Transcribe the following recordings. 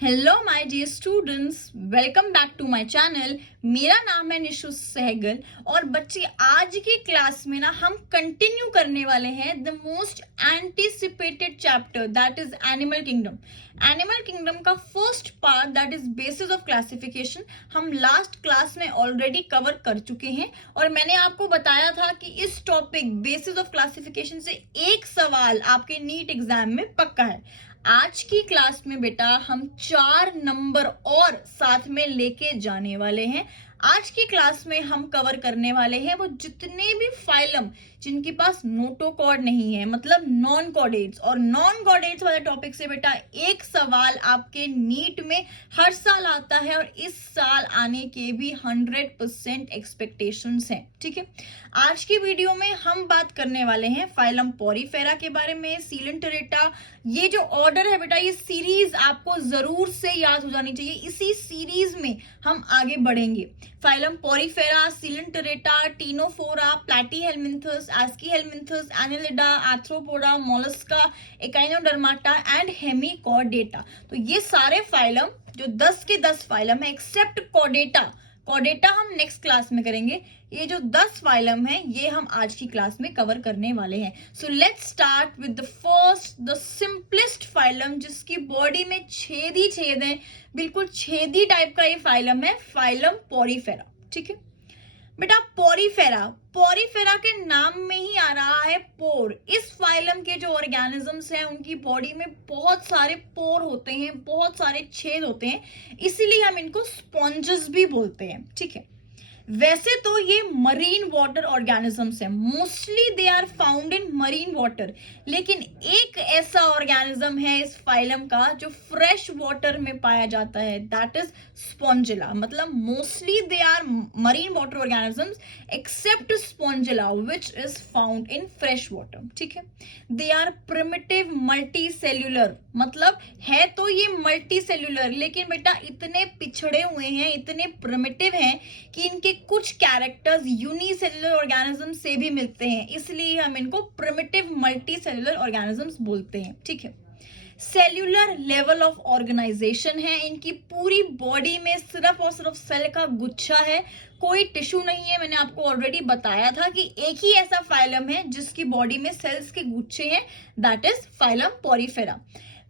Hello my dear students, welcome back to my channel. मेरा नाम है निशु सहगल और बच्चे आज की क्लास में ना हम कंटिन्यू करने वाले हैं the most anticipated chapter that is animal kingdom. Animal kingdom का first part that is basis of classification हम लास्ट क्लास में ऑलरेडी कवर कर चुके हैं और मैंने आपको बताया था कि इस टॉपिक बेसिस ऑफ क्लासिफिकेशन से एक सवाल आपके नीट एग्जाम में पक्का है। आज की क्लास में बेटा हम 4 नंबर और साथ में लेके जाने वाले हैं। आज की क्लास में हम कवर करने वाले हैं वो जितने भी फाइलम जिनके पास नोटोकॉर्ड नहीं है, मतलब नॉन कॉर्डेट्स। और नॉन कॉर्डेट्स वाले टॉपिक से बेटा एक सवाल आपके नीट में हर साल आता है और इस साल आने के भी 100% एक्सपेक्टेशंस हैं। ठीक है, आज की वीडियो में हम बात करने वाले हैं फाइलम पॉरीफेरा के बारे में, सीलेंटरेटा। ये जो ऑर्डर है बेटा, ये सीरीज आपको जरूर से याद हो जानी चाहिए। इसी सीरीज में हम आगे बढ़ेंगे। Phylum Porifera, Coelenterata, Ctenophora, Platyhelminthes, Aschelminthes, Annelida, Arthropoda, Mollusca, Echinodermata and Hemichordata. तो ये सारे फाइलम जो 10 के 10 फाइलम है एक्सेप्ट कॉर्डेटा, कॉर्डेटा हम नेक्स्ट क्लास में करेंगे। ये जो 10 फाइलम है ये हम आज की क्लास में कवर करने वाले हैं। So let's start with the first, the simplest phylum जिसकी बॉडी में छेद ही छेद है, बिल्कुल छेदी टाइप का ये फाइलम है, फाइलम पॉरीफेरा। ठीक है बेटा, पॉरीफेरा, पॉरीफेरा के नाम में ही आ रहा है पोर। इस फाइलम के जो ऑर्गेनिजम्स हैं उनकी बॉडी में बहुत सारे पोर होते हैं, बहुत सारे छेद होते हैं, इसीलिए हम इनको स्पॉन्जेस भी बोलते हैं। ठीक है, वैसे तो ये मरीन वाटर ऑर्गेनिजम्स हैं, mostly they are found in marine water, लेकिन एक ऐसा ऑर्गेनिज्म है इस फाइलम का जो फ्रेश वाटर में पाया जाता है, दैट इज स्पॉन्जिला। मतलब mostly they are marine water organisms except Spongilla which is found in fresh water. ठीक है, they are primitive multi cellular, मतलब है तो ये मल्टी सेल्यूलर लेकिन बेटा इतने पिछड़े हुए हैं, इतने प्रिमिटिव हैं कि इनके कुछ कैरेक्टर्स यूनिसेल्युलर ऑर्गेनिज्म से भी मिलते हैं, इसलिए हम इनको प्रिमिटिव मल्टी सेल्युलर ऑर्गेनिजम्स बोलते हैं। ठीक है, सेल्यूलर लेवल ऑफ ऑर्गेनाइजेशन है, इनकी पूरी बॉडी में सिर्फ और सिर्फ सेल का गुच्छा है, कोई टिश्यू नहीं है। मैंने आपको ऑलरेडी बताया था कि एक ही ऐसा फाइलम है जिसकी बॉडी में सेल्स के गुच्छे हैं, दैट इज फाइलम पॉरीफेरा।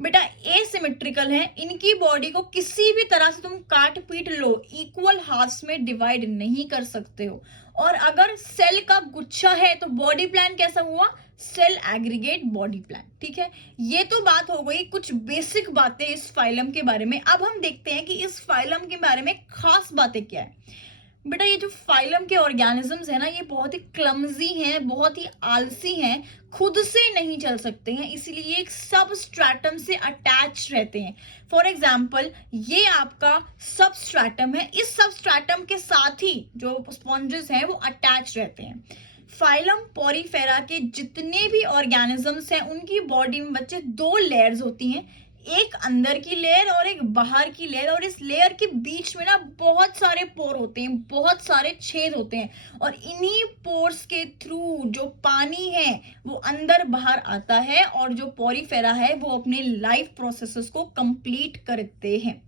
बेटा एसिमेट्रिकल है, इनकी बॉडी को किसी भी तरह से तुम काट पीट लो, इक्वल हाफ्स में डिवाइड नहीं कर सकते हो। और अगर सेल का गुच्छा है तो बॉडी प्लान कैसा हुआ, सेल एग्रीगेट बॉडी प्लान। ठीक है, ये तो बात हो गई कुछ बेसिक बातें इस फाइलम के बारे में। अब हम देखते हैं कि इस फाइलम के बारे में खास बातें क्या है। बेटा ये जो फाइलम के ऑर्गेनिजम्स है ना, ये बहुत ही क्लमजी हैं, बहुत ही आलसी हैं, खुद से नहीं चल सकते हैं, इसीलिए एक सबस्ट्रैटम से अटैच रहते हैं। फॉर एग्जाम्पल ये आपका सबस्ट्रैटम है, इस सबस्ट्रैटम के साथ ही जो स्पॉन्जेस हैं वो अटैच रहते हैं। फाइलम पॉरीफेरा के जितने भी ऑर्गेनिजम्स हैं उनकी बॉडी में बच्चे 2 लेयर्स होती हैं, एक अंदर की लेयर और एक बाहर की लेयर। और इस लेयर के बीच में ना बहुत सारे पोर होते हैं, बहुत सारे छेद होते हैं, और इन्हीं पोर्स के थ्रू जो पानी है वो अंदर बाहर आता है और जो पॉरीफेरा है वो अपने लाइफ प्रोसेसेस को कंप्लीट करते हैं।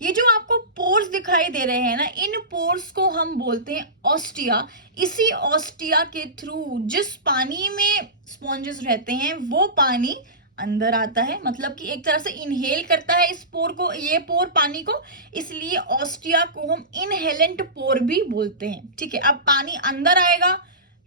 ये जो आपको पोर्स दिखाई दे रहे हैं ना, इन पोर्स को हम बोलते हैं ऑस्टिया। इसी ऑस्टिया के थ्रू जिस पानी में स्पॉन्जेस रहते हैं वो पानी अंदर आता है, मतलब कि एक तरह से इनहेल करता है इस पोर को, ये पोर पानी को, इसलिए ऑस्टिया को हम इनहेलेंट पोर भी बोलते हैं। ठीक है, अब पानी अंदर आएगा,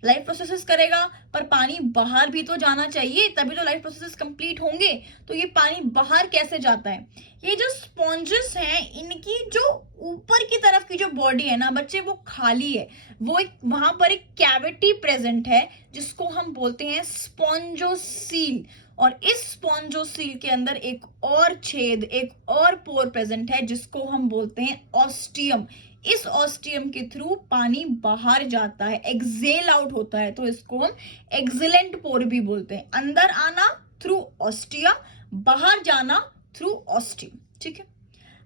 लाइफ प्रोसेसेस करेगा, पर पानी बाहर भी तो जाना चाहिए, तभी तो लाइफ प्रोसेसेस कंप्लीट होंगे। तो ये पानी बाहर कैसे जाता है, ये जो स्पॉन्जेस हैं इनकी जो ऊपर की तरफ की जो बॉडी है ना बच्चे वो खाली है, वो एक वहां पर एक कैविटी प्रेजेंट है जिसको हम बोलते हैं स्पॉन्जोसील। और इस स्पॉन्जोसील के अंदर एक और छेद, एक और पोर प्रेजेंट है जिसको हम बोलते हैं ऑस्टियम। इस ऑस्टियम के थ्रू पानी बाहर जाता है, एक्सेल आउट होता है, तो इसको हम एक्सिलेंट पोर भी बोलते हैं। अंदर आना थ्रू ऑस्टिया, बाहर जाना थ्रू ऑस्टियम। ठीक है,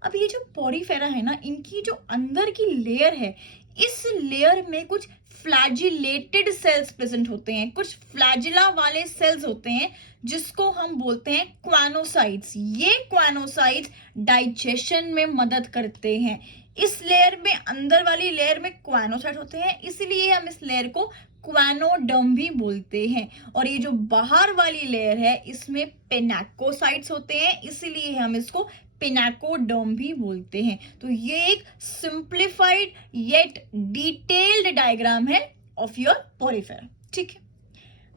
अब ये जो पॉरीफेरा है ना, इनकी जो अंदर की लेयर है, इस लेयर में कुछ फ्लैजिलेटेड सेल्स प्रेजेंट होते हैं, कुछ फ्लैजिला वाले सेल्स होते हैं जिसको हम बोलते हैं क्वानोसाइट्स। ये क्वानोसाइट्स डाइजेशन में मदद करते हैं। इस लेयर में, अंदर वाली लेयर में क्वानोसाइट होते हैं, इसलिए हम इस लेयर को क्वानोडर्म भी बोलते हैं। और ये जो बाहर वाली लेयर है इसमें पेनाकोसाइट्स होते हैं, इसीलिए हम इसको पेनाकोडर्म भी बोलते हैं। तो ये एक सिंप्लीफाइड येट डिटेल्ड डायग्राम है ऑफ योर पोरिफेरा। ठीक है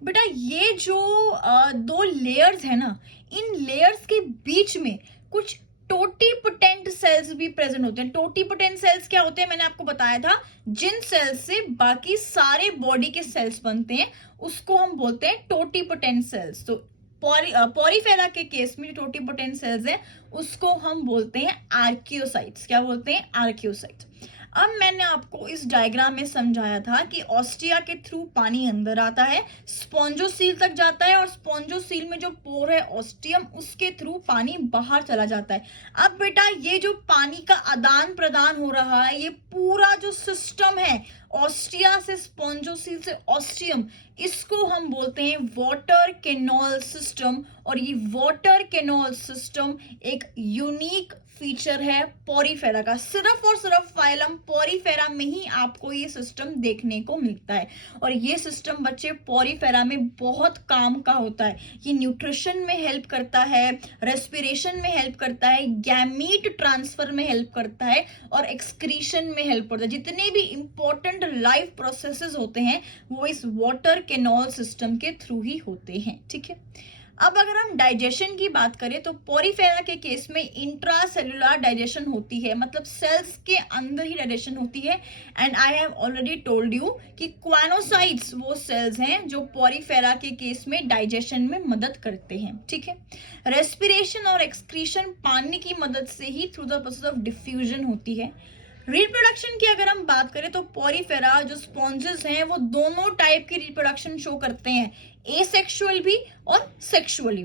बेटा, ये जो दो लेयर्स है ना, इन लेयर्स के बीच में कुछ टोटीपोटेंट सेल्स भी प्रेजेंट होते हैं। टोटीपोटेंट सेल्स क्या होते हैं, मैंने आपको बताया था, जिन सेल्स से बाकी सारे बॉडी के सेल्स बनते हैं उसको हम बोलते हैं टोटीपोटेंट सेल्स। तो पोरिफेरा के केस में जो टोटीपोटेंट सेल्स है उसको हम बोलते हैं आर्कियोसाइट्स। क्या बोलते हैं? आर्कियोसाइट्स। अब मैंने आपको इस डायग्राम में समझाया था कि ऑस्टिया के थ्रू पानी अंदर आता है, स्पॉन्जोसील तक जाता है, और स्पॉन्जोसील में जो पोर है ऑस्टियम, उसके थ्रू पानी बाहर चला जाता है। अब बेटा, ये जो पानी का आदान प्रदान हो रहा है, ये पूरा जो सिस्टम है ऑस्टिया से स्पॉन्जोसील से ऑस्टियम, इसको हम बोलते हैं वाटर केनॉल सिस्टम। और ये वाटर केनॉल सिस्टम एक यूनिक फीचर है पोरिफेरा का। सिर्फ और सिर्फ फाइलम पोरिफेरा में ही आपको ये सिस्टम देखने को मिलता है। और ये सिस्टम बच्चे पोरिफेरा में बहुत काम का होता है। ये न्यूट्रिशन में हेल्प करता है, रेस्पिरेशन में हेल्प करता है, गैमीट ट्रांसफर में हेल्प करता है, और एक्सक्रीशन में हेल्प करता है। जितने भी इंपॉर्टेंट लाइफ प्रोसेसेस होते हैं वो इस वाटर केनॉल सिस्टम के थ्रू ही होते हैं। ठीक है, अब अगर हम डाइजेशन की बात करें तो पोरिफेरा के केस में इंट्रासेलुलर डाइजेशन होती है, मतलब सेल्स के अंदर ही डाइजेशन होती है। And I have already told you कि क्वानोसाइट्स वो सेल्स हैं जो पोरिफेरा के केस में डाइजेशन में मदद करते हैं। ठीक है, रेस्पिरेशन और एक्सक्रीशन पानी की मदद से ही through the process of diffusion होती है। रिप्रोडक्शन की अगर हम बात करें तो पोरिफेरा जो स्पॉन्जेस हैं वो दोनों टाइप की रिप्रोडक्शन शो करते हैं, एसेक्सुअल भी और सेक्सुअली।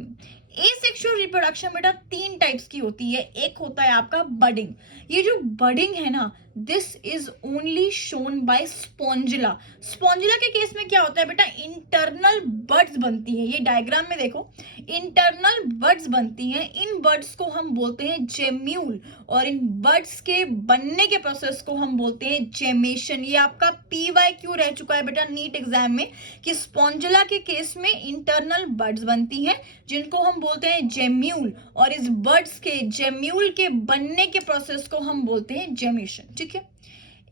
एसेक्सुअल रिप्रोडक्शन बेटा 3 टाइप्स की होती है। एक होता है आपका बडिंग। ये जो बडिंग है ना, this is only shown by Spongilla. Spongilla के केस में क्या होता है बेटा, इंटरनल बड्स बनती है। ये डायग्राम में देखो, इंटरनल बड्स बनती हैं। इन बड्स को हम बोलते हैं जेम्यूल, और इन बड्स के बनने के प्रोसेस को हम बोलते हैं जेमेशन। ये आपका PYQ रह चुका है बेटा नीट एग्जाम में कि स्पॉन्जिला के केस में इंटरनल बड्स बनती हैं जिनको हम बोलते हैं जेम्यूल, और इस बड्स के जेम्यूल के बनने के प्रोसेस को हम बोलते हैं जेमेशन। ठीक है,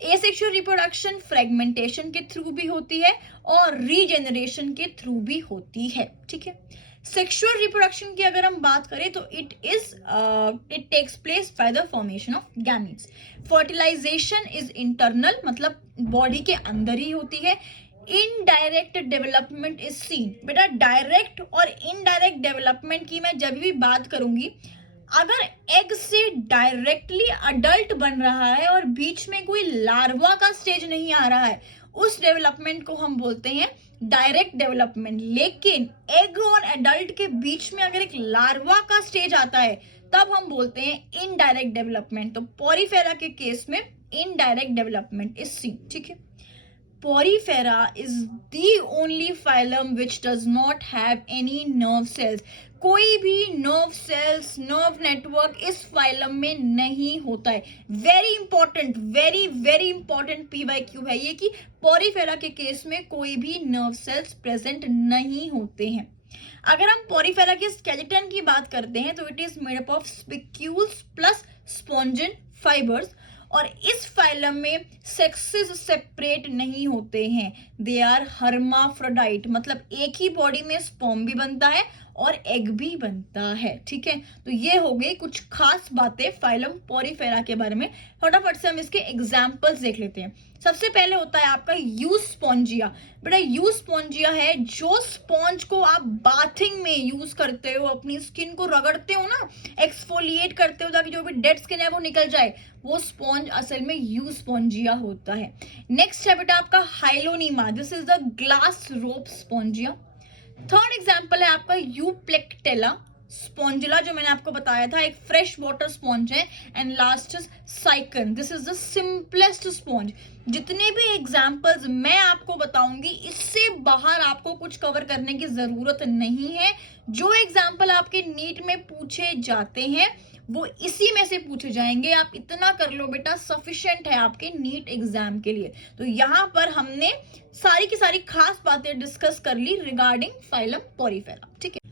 एसेक्सुअल रिप्रोडक्शन फ्रेगमेंटेशन के थ्रू भी होती है और रीजेनरेशन के थ्रू भी होती है। ठीक है, सेक्सुअल रिप्रोडक्शन की अगर हम बात करें तो it takes place by the formation of gametes. Fertilization is internal, मतलब बॉडी के अंदर ही होती है। Indirect development is seen. बेटा, डायरेक्ट और इनडायरेक्ट डेवलपमेंट की मैं जब भी बात करूंगी, अगर एग से डायरेक्टली अडल्ट बन रहा है और बीच में कोई लार्वा का स्टेज नहीं आ रहा है, उस डेवलपमेंट को हम बोलते हैं डायरेक्ट डेवलपमेंट। लेकिन एग और एडल्ट के बीच में अगर एक लार्वा का स्टेज आता है तब हम बोलते हैं इनडायरेक्ट डेवलपमेंट। तो पोरिफेरा के केस में इनडायरेक्ट डेवलपमेंट इज सीन। ठीक है, Porifera is the only phylum which does not have any nerve cells. कोई भी नर्व सेल्स, नर्व नेटवर्क इस फाइलम में नहीं होता है। Very important, very very important PYQ है ये कि पोरिफेरा के केस में कोई भी नर्व सेल्स प्रेजेंट नहीं होते हैं। अगर हम पोरिफेरा के स्केलेटन की बात करते हैं तो it is made up of spicules plus spongin fibres, और इस फाइलम में सेक्सेस सेपरेट नहीं होते हैं। दे आर हर्माफ्रोडाइट, मतलब एक ही बॉडी में स्पर्म भी बनता है और एग भी बनता है। ठीक है, तो ये हो गई कुछ खास बातें फाइलम पोरिफेरा के बारे में। फटाफट से हम इसके एग्जाम्पल्स देख लेते हैं। सबसे पहले होता है आपका यूस्पोंजिया। बेटा, यूस्पोंजिया है जो स्पॉन्ज को आप बाथिंग में यूज करते हो, अपनी स्किन को रगड़ते हो ना, एक्सफोलिएट करते हो ताकि जो भी डेड स्किन है वो निकल जाए, वो स्पॉन्ज असल में यूस्पोंजिया होता है। नेक्स्ट है बेटा आपका Hyalonema, this is the glass rope sponge. Third example है आपका यूप्लेक्टेला, स्पॉन्जिला जो मैंने आपको बताया था एक फ्रेश वाटर स्पॉन्ज है, and last is Sycon, this is the simplest sponge. जितने भी एग्जाम्पल्स मैं आपको बताऊंगी इससे बाहर आपको कुछ कवर करने की जरूरत नहीं है। जो एग्जाम्पल आपके नीट में पूछे जाते हैं वो इसी में से पूछे जाएंगे। आप इतना कर लो बेटा, सफिशिएंट है आपके नीट एग्जाम के लिए। तो यहाँ पर हमने सारी की सारी खास बातें डिस्कस कर ली रिगार्डिंग फाइलम पोरीफेरा, ठीक है।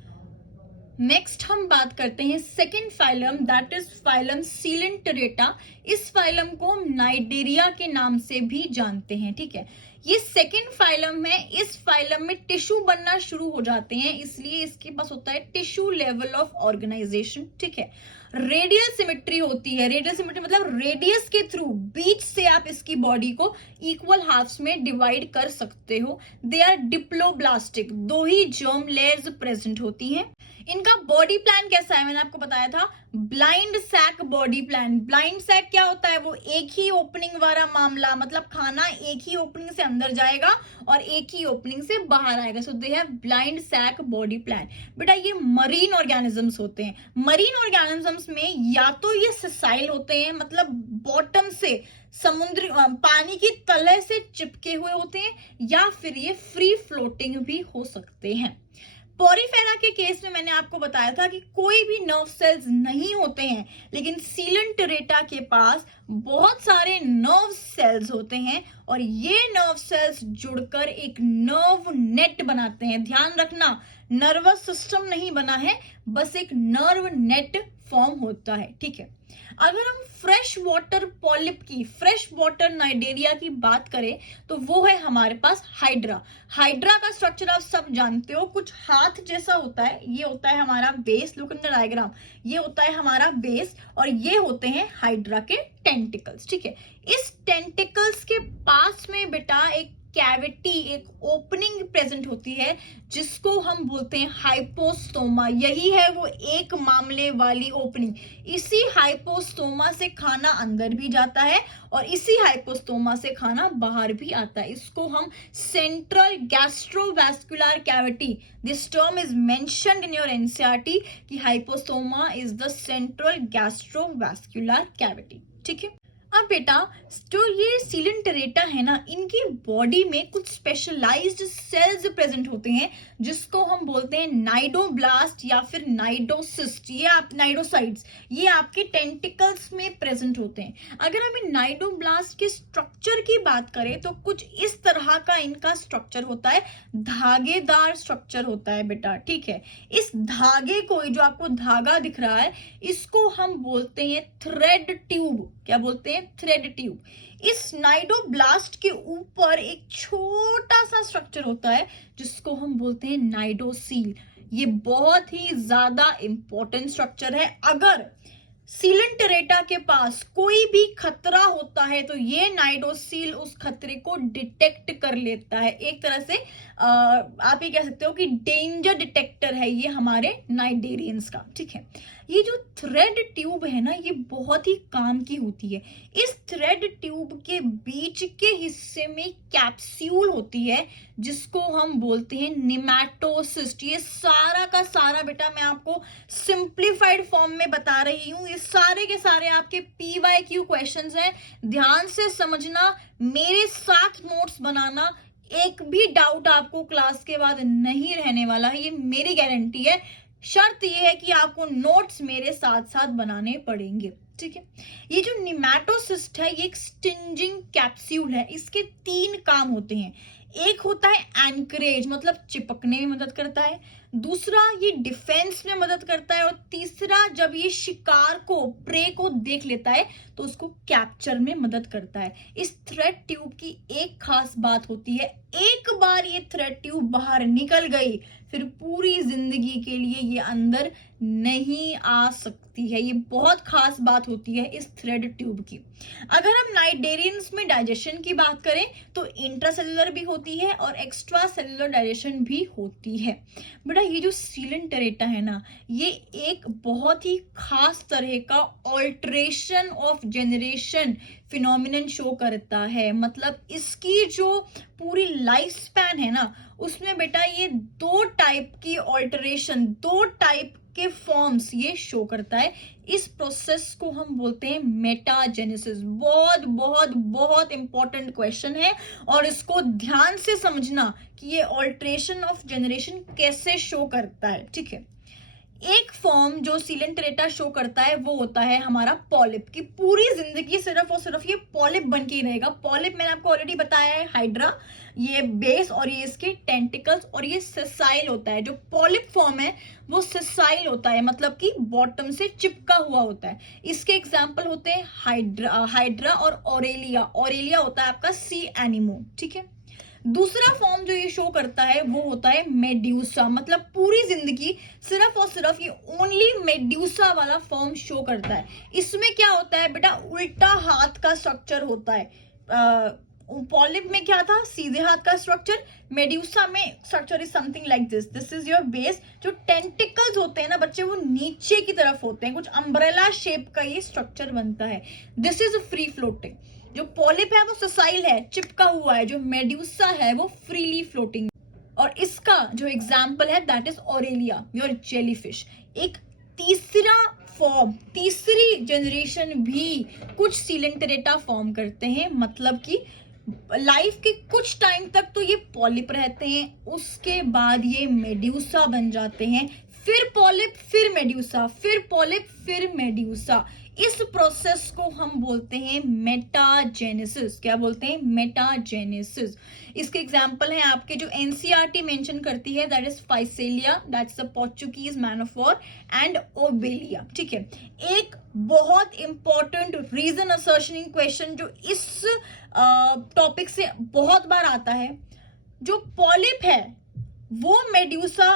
नेक्स्ट हम बात करते हैं second phylum, that is phylum Coelenterata. इस फाइलम को हम नाइडेरिया के नाम से भी जानते हैं, ठीक है। ये सेकेंड फाइलम है। इस फाइलम में टिश्यू बनना शुरू हो जाते हैं, इसलिए इसके पास होता है टिश्यू लेवल ऑफ ऑर्गेनाइजेशन, ठीक है। रेडियल सिमेट्री होती है, रेडियल सिमेट्री मतलब रेडियस के थ्रू बीच से आप इसकी बॉडी को इक्वल हाफ्स में डिवाइड कर सकते हो। दे आर डिप्लोब्लास्टिक, 2 ही जर्म लेयर्स प्रेजेंट होती हैं। इनका बॉडी प्लान कैसा है, मैंने आपको बताया था blind sac body plan. Blind sac क्या होता है, वो एक ही ओपनिंग वाला मामला, मतलब खाना एक ही ओपनिंग से अंदर जाएगा और एक ही ओपनिंग से बाहर आएगा। So they have blind sac body plan. बेटा ये मरीन ऑर्गेनिजम्स होते हैं। मरीन ऑर्गेनिजम्स में या तो ये ससाइल होते हैं, मतलब बॉटम से समुद्री पानी की तले से चिपके हुए होते हैं, या फिर ये फ्री फ्लोटिंग भी हो सकते हैं। पोरीफेरा के केस में मैंने आपको बताया था कि कोई भी नर्व सेल्स नहीं होते हैं, लेकिन सीलेंटरेटा के पास बहुत सारे नर्व सेल्स होते हैं और ये नर्व सेल्स जुड़कर एक नर्व नेट बनाते हैं। ध्यान रखना, नर्वस सिस्टम नहीं बना है, बस एक नर्व नेट फॉर्म होता है, ठीक है। अगर हम फ्रेश वाटर पॉलिप की, फ्रेश वाटर नाइडेरिया की बात करें तो वो है हमारे पास हाइड्रा। हाइड्रा का स्ट्रक्चर आप सब जानते हो, कुछ हाथ जैसा होता है। ये होता है हमारा base, look in the diagram, ये होता है हमारा बेस और ये होते हैं हाइड्रा के टेंटिकल्स, ठीक है। इस टेंटिकल्स के पास में बेटा एक कैविटी, एक ओपनिंग प्रेजेंट होती है जिसको हम बोलते हैं हाइपोस्टोमा। यही है वो एक मामले वाली ओपनिंग। इसी हाइपोस्टोमा से खाना अंदर भी जाता है और इसी हाइपोस्टोमा से खाना बाहर भी आता है। इसको हम central gastrovascular cavity, this term is mentioned in your NCERT कि hypostoma is the central gastrovascular cavity, ठीक है। अब बेटा जो ये सीलेंटरेटा है ना, इनकी बॉडी में कुछ स्पेशलाइज्ड सेल्स प्रेजेंट होते हैं जिसको हम बोलते हैं नाइडोब्लास्ट या फिर नाइडोसिस्ट, ये आप नाइडोसाइट्स, ये आपके टेंटिकल्स में प्रेजेंट होते हैं। अगर हम इन नाइडोब्लास्ट के स्ट्रक्चर की बात करें तो कुछ इस तरह का इनका स्ट्रक्चर होता है, धागेदार स्ट्रक्चर होता है बेटा, ठीक है। इस धागे को, जो आपको धागा दिख रहा है, इसको हम बोलते हैं थ्रेड ट्यूब। क्या बोलते हैं? Thread tube. इस नाइडोब्लास्ट के ऊपर एक छोटा सा स्ट्रक्चर होता है जिसको हम बोलते हैं नाइडोसील। ये बहुत ही ज्यादा इंपॉर्टेंट स्ट्रक्चर है। अगर सीलेंटरेटा के पास कोई भी खतरा होता है तो ये नाइडोसील उस खतरे को डिटेक्ट कर लेता है। एक तरह से आप ये कह सकते हो कि डेंजर डिटेक्टर है ये हमारे नाइडेरियंस का, ठीक है। ये जो थ्रेड ट्यूब है ना, ये बहुत ही काम की होती है। इस थ्रेड ट्यूब के बीच के हिस्से में कैप्सूल होती है जिसको हम बोलते हैं निमैटोसिस्ट। ये सारा का सारा बेटा मैं आपको सिंप्लीफाइड फॉर्म में बता रही हूँ। ये सारे के सारे आपके PYQ क्वेश्चंस हैं, ध्यान से समझना, मेरे साथ नोट्स बनाना। एक भी डाउट आपको क्लास के बाद नहीं रहने वाला है, ये मेरी गारंटी है। शर्त ये है कि आपको नोट्स मेरे साथ साथ बनाने पड़ेंगे, ठीक है। ये जो निमैटोसिस्ट है ये एक स्टिंजिंग कैप्सूल है। इसके 3 काम होते हैं। एक होता है एंकरेज, मतलब चिपकने में मदद करता है। दूसरा ये डिफेंस में मदद करता है। और तीसरा जब ये शिकार को, प्रे को देख लेता है तो उसको कैप्चर में मदद करता है। इस थ्रेड ट्यूब की एक खास बात होती है, एक बार ये थ्रेड ट्यूब बाहर निकल गई फिर पूरी जिंदगी के लिए ये अंदर नहीं आ सकती है। ये बहुत खास बात होती है इस थ्रेड ट्यूब की। अगर हम नाइडेरियंस में डाइजेशन की बात करें तो इंट्रासेलुलर भी होती है और एक्स्ट्रा सेलुलर डाइजेशन भी होती है। बेटा ये जो सीलेंटरेटा है ना, ये एक बहुत ही खास तरह का alteration of generation phenomenon show करता है। मतलब इसकी जो पूरी लाइफ स्पैन है ना, उसमें बेटा ये 2 टाइप की ऑल्टरेशन, 2 टाइप के फॉर्म्स ये शो करता है। इस प्रोसेस को हम बोलते हैं मेटाजेनेसिस। बहुत बहुत बहुत इंपॉर्टेंट क्वेश्चन है और इसको ध्यान से समझना कि ये ऑल्ट्रेशन ऑफ जनरेशन कैसे शो करता है। ठीक है, एक फॉर्म जो सीलेंट्रेटा शो करता है वो होता है हमारा पॉलिप, की पूरी जिंदगी सिर्फ और सिर्फ ये पॉलिप बन के ही रहेगा। पॉलिप मैंने आपको ऑलरेडी बताया है, हाइड्रा, ये बेस और ये इसके टेंटिकल्स, और ये सेसाइल होता है। जो पॉलिप फॉर्म है वो सेसाइल होता है, मतलब कि बॉटम से चिपका हुआ होता है। इसके एग्जाम्पल होते हैं हाइड्रा और ऑरेलिया। ऑरेलिया होता है आपका सी एनिमो। ठीक है, दूसरा फॉर्म जो ये शो करता है वो होता है मेड्यूसा, मतलब पूरी जिंदगी सिर्फ और सिर्फ ये ओनली मेड्यूसा वाला फॉर्म शो करता है। इसमें क्या होता है बेटा, उल्टा हाथ का स्ट्रक्चर होता है। पॉलिप में क्या था, सीधे हाथ का स्ट्रक्चर। मेड्यूसा में structure is something like this. This is your base. जो टेंटिकल्स होते हैं ना बच्चे, वो नीचे की तरफ होते हैं, कुछ अम्ब्रेला शेप का ये स्ट्रक्चर बनता है। This is free floating. जो पॉलिप है वो ससाइल है, चिपका हुआ है। जो मेड्यूसा है वो फ्रीली फ्लोटिंग। और इसका जो एग्जाम्पल है that is Aurelia, your jellyfish. एक तीसरा फॉर्म, तीसरी जनरेशन भी कुछ सीलेंटरेटा फॉर्म करते हैं, मतलब कि लाइफ के कुछ टाइम तक तो ये पॉलिप रहते हैं, उसके बाद ये मेड्यूसा बन जाते हैं, फिर पॉलिप, फिर मेड्यूसा, फिर पॉलिप, फिर मेड्यूसा। इस प्रोसेस को हम बोलते हैं मेटाजेनेसिस। क्या बोलते हैं, मेटाजेनेसिस। इसके एग्जांपल हैं आपके जो एनसीईआरटी मेंशन करती है, that is Physalia, that's the Portuguese man of war, and Obelia. ठीक है, एक बहुत इंपॉर्टेंट रीजन असर्शनिंग क्वेश्चन जो इस टॉपिक से बहुत बार आता है, जो पॉलिप है वो मेड्यूसा